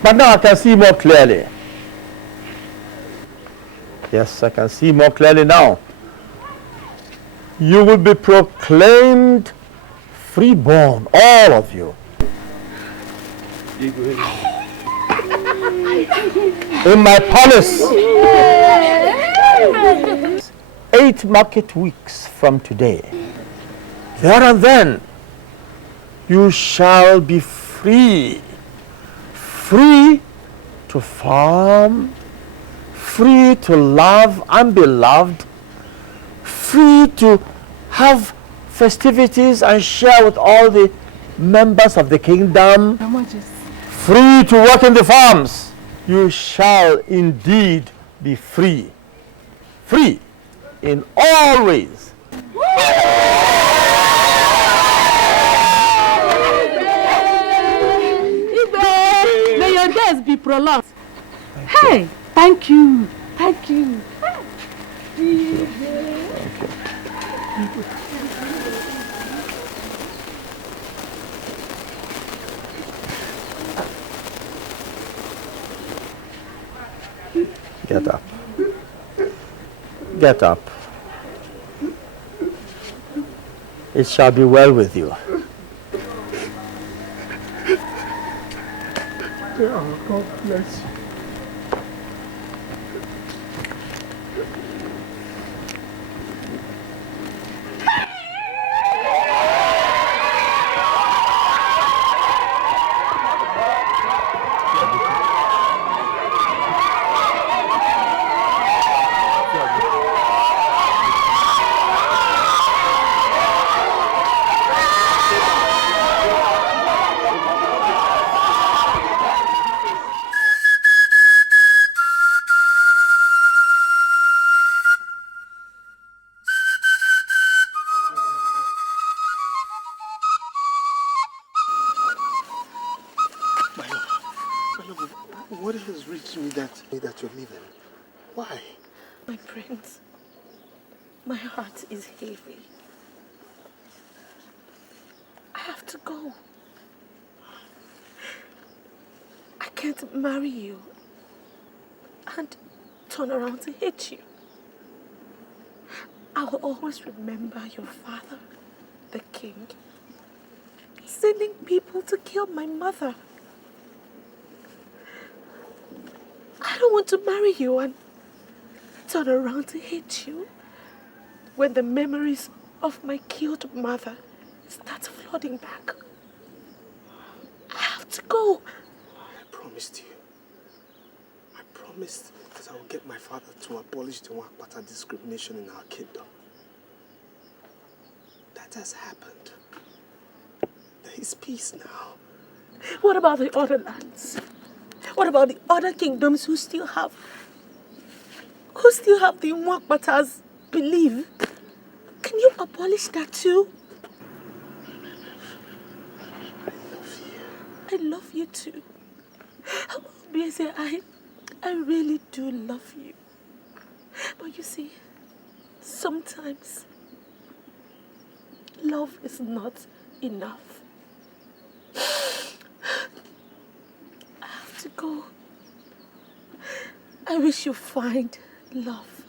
But now I can see more clearly. Yes, I can see more clearly now. You will be proclaimed freeborn, all of you. In my palace, 8 market weeks from today. There and then, you shall be free. Free to farm, free to love and be loved, free to have festivities and share with all the members of the kingdom, free to work in the farms. You shall indeed be free. Free in all ways. May your days be prolonged. Hey, thank you. Thank you. Get up. Get up. It shall be well with you. God bless you. What has reached me that you're leaving? Why? My prince, my heart is heavy. I have to go. I can't marry you and turn around to hate you. I will always remember your father, the king, sending people to kill my mother. I don't want to marry you and turn around to hate you when the memories of my killed mother start flooding back. I have to go. I promised you. I promised that I will get my father to abolish the Wakpata discrimination in our kingdom. That has happened. There is peace now. What about the other lands? What about the other kingdoms who still have the Mwakbatas belief? Can you abolish that too? I love you too. Obviously, I really do love you. But you see, sometimes love is not enough. I have to go. I wish you find love.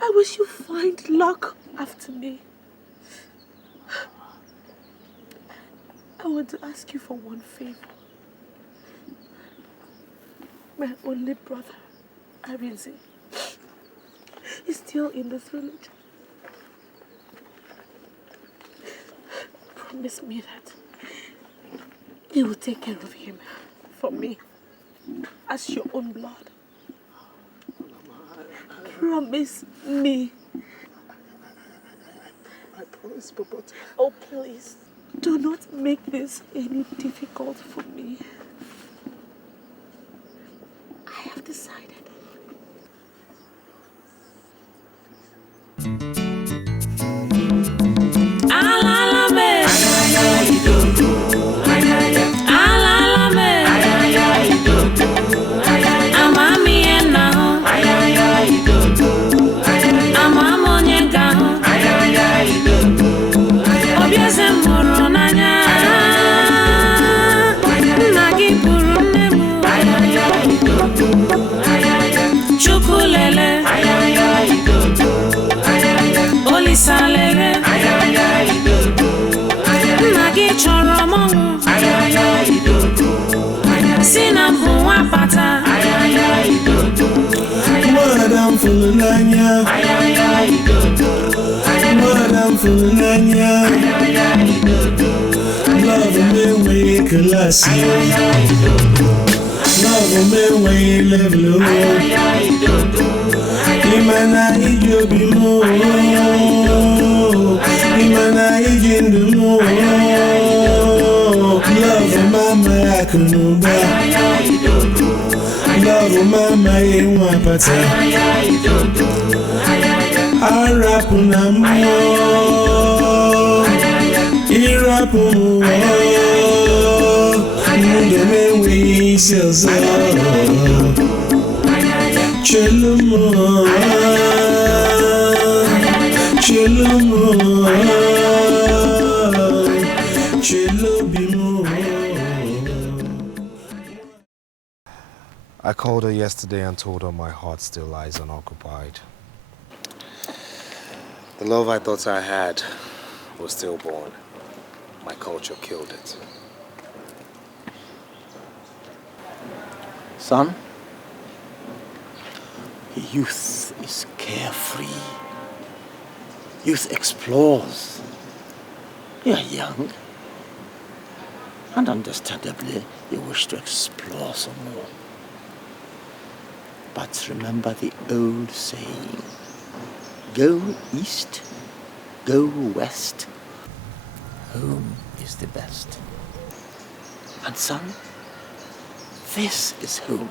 I wish you find luck after me. want to ask you for one favor. My only brother, Arinze, is still in this village. Promise me that you will take care of him for me as your own blood. Promise me. I promise, but... Oh, please, do not make this any difficult for me. I have decided. Chukulele, Olisalele, Nagi Choromongu, Sinambu Wapata, Madam Fulania, Madam Fulania, love me we classy, love me we level. Imana ijobimo, Imana ijindumo, love mama akunuba, love mama iwapata, arapunamo, irapumo, ndeme wiselza. Chelumo, Chelumo, Chelubimo. I called her yesterday and told her my heart still lies unoccupied. The love I thought I had was stillborn. My culture killed it. Son? Youth is carefree. Youth explores. You are young. And understandably, you wish to explore some more. But remember the old saying, go east, go west. Home is the best. And son, this is home.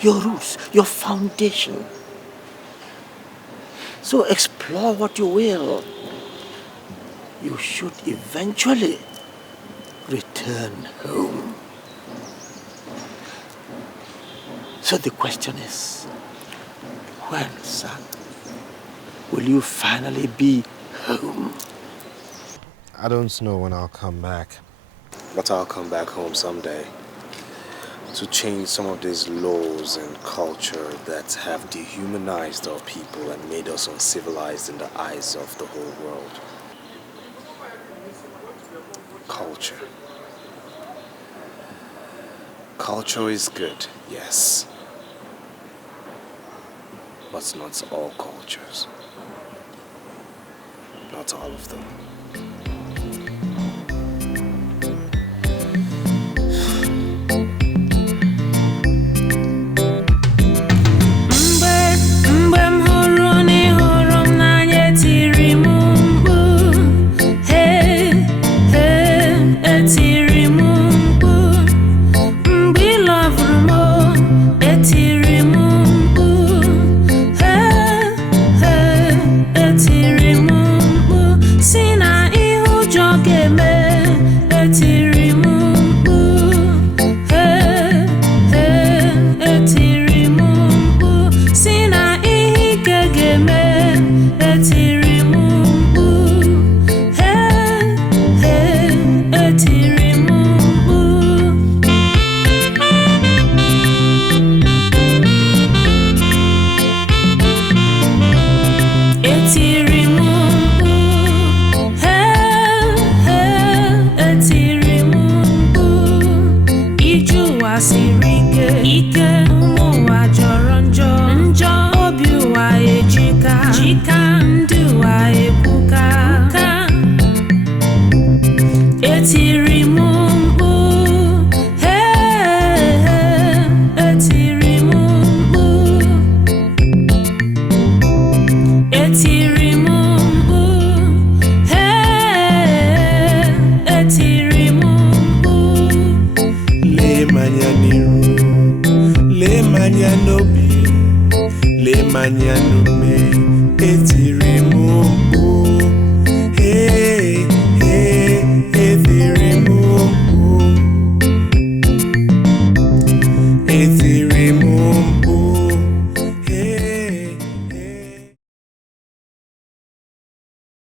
Your roots, your foundation. So explore what you will. You should eventually return home. So the question is, when, son, will you finally be home? I don't know when I'll come back, but I'll come back home someday. To change some of these laws and culture that have dehumanized our people and made us uncivilized in the eyes of the whole world. Culture. Culture is good, yes. But not all cultures. Not all of them. Sina ụwa siri ike ụmụ ụwa jọrọ njọ obi ụwa ejika ndị ụwa ekwuka etiri m mkpu etiri m mkpu etiri m mkpu etiri m mkpu lee manya n'iru lee manya n'obi lee manya n'ume etiri m mkpu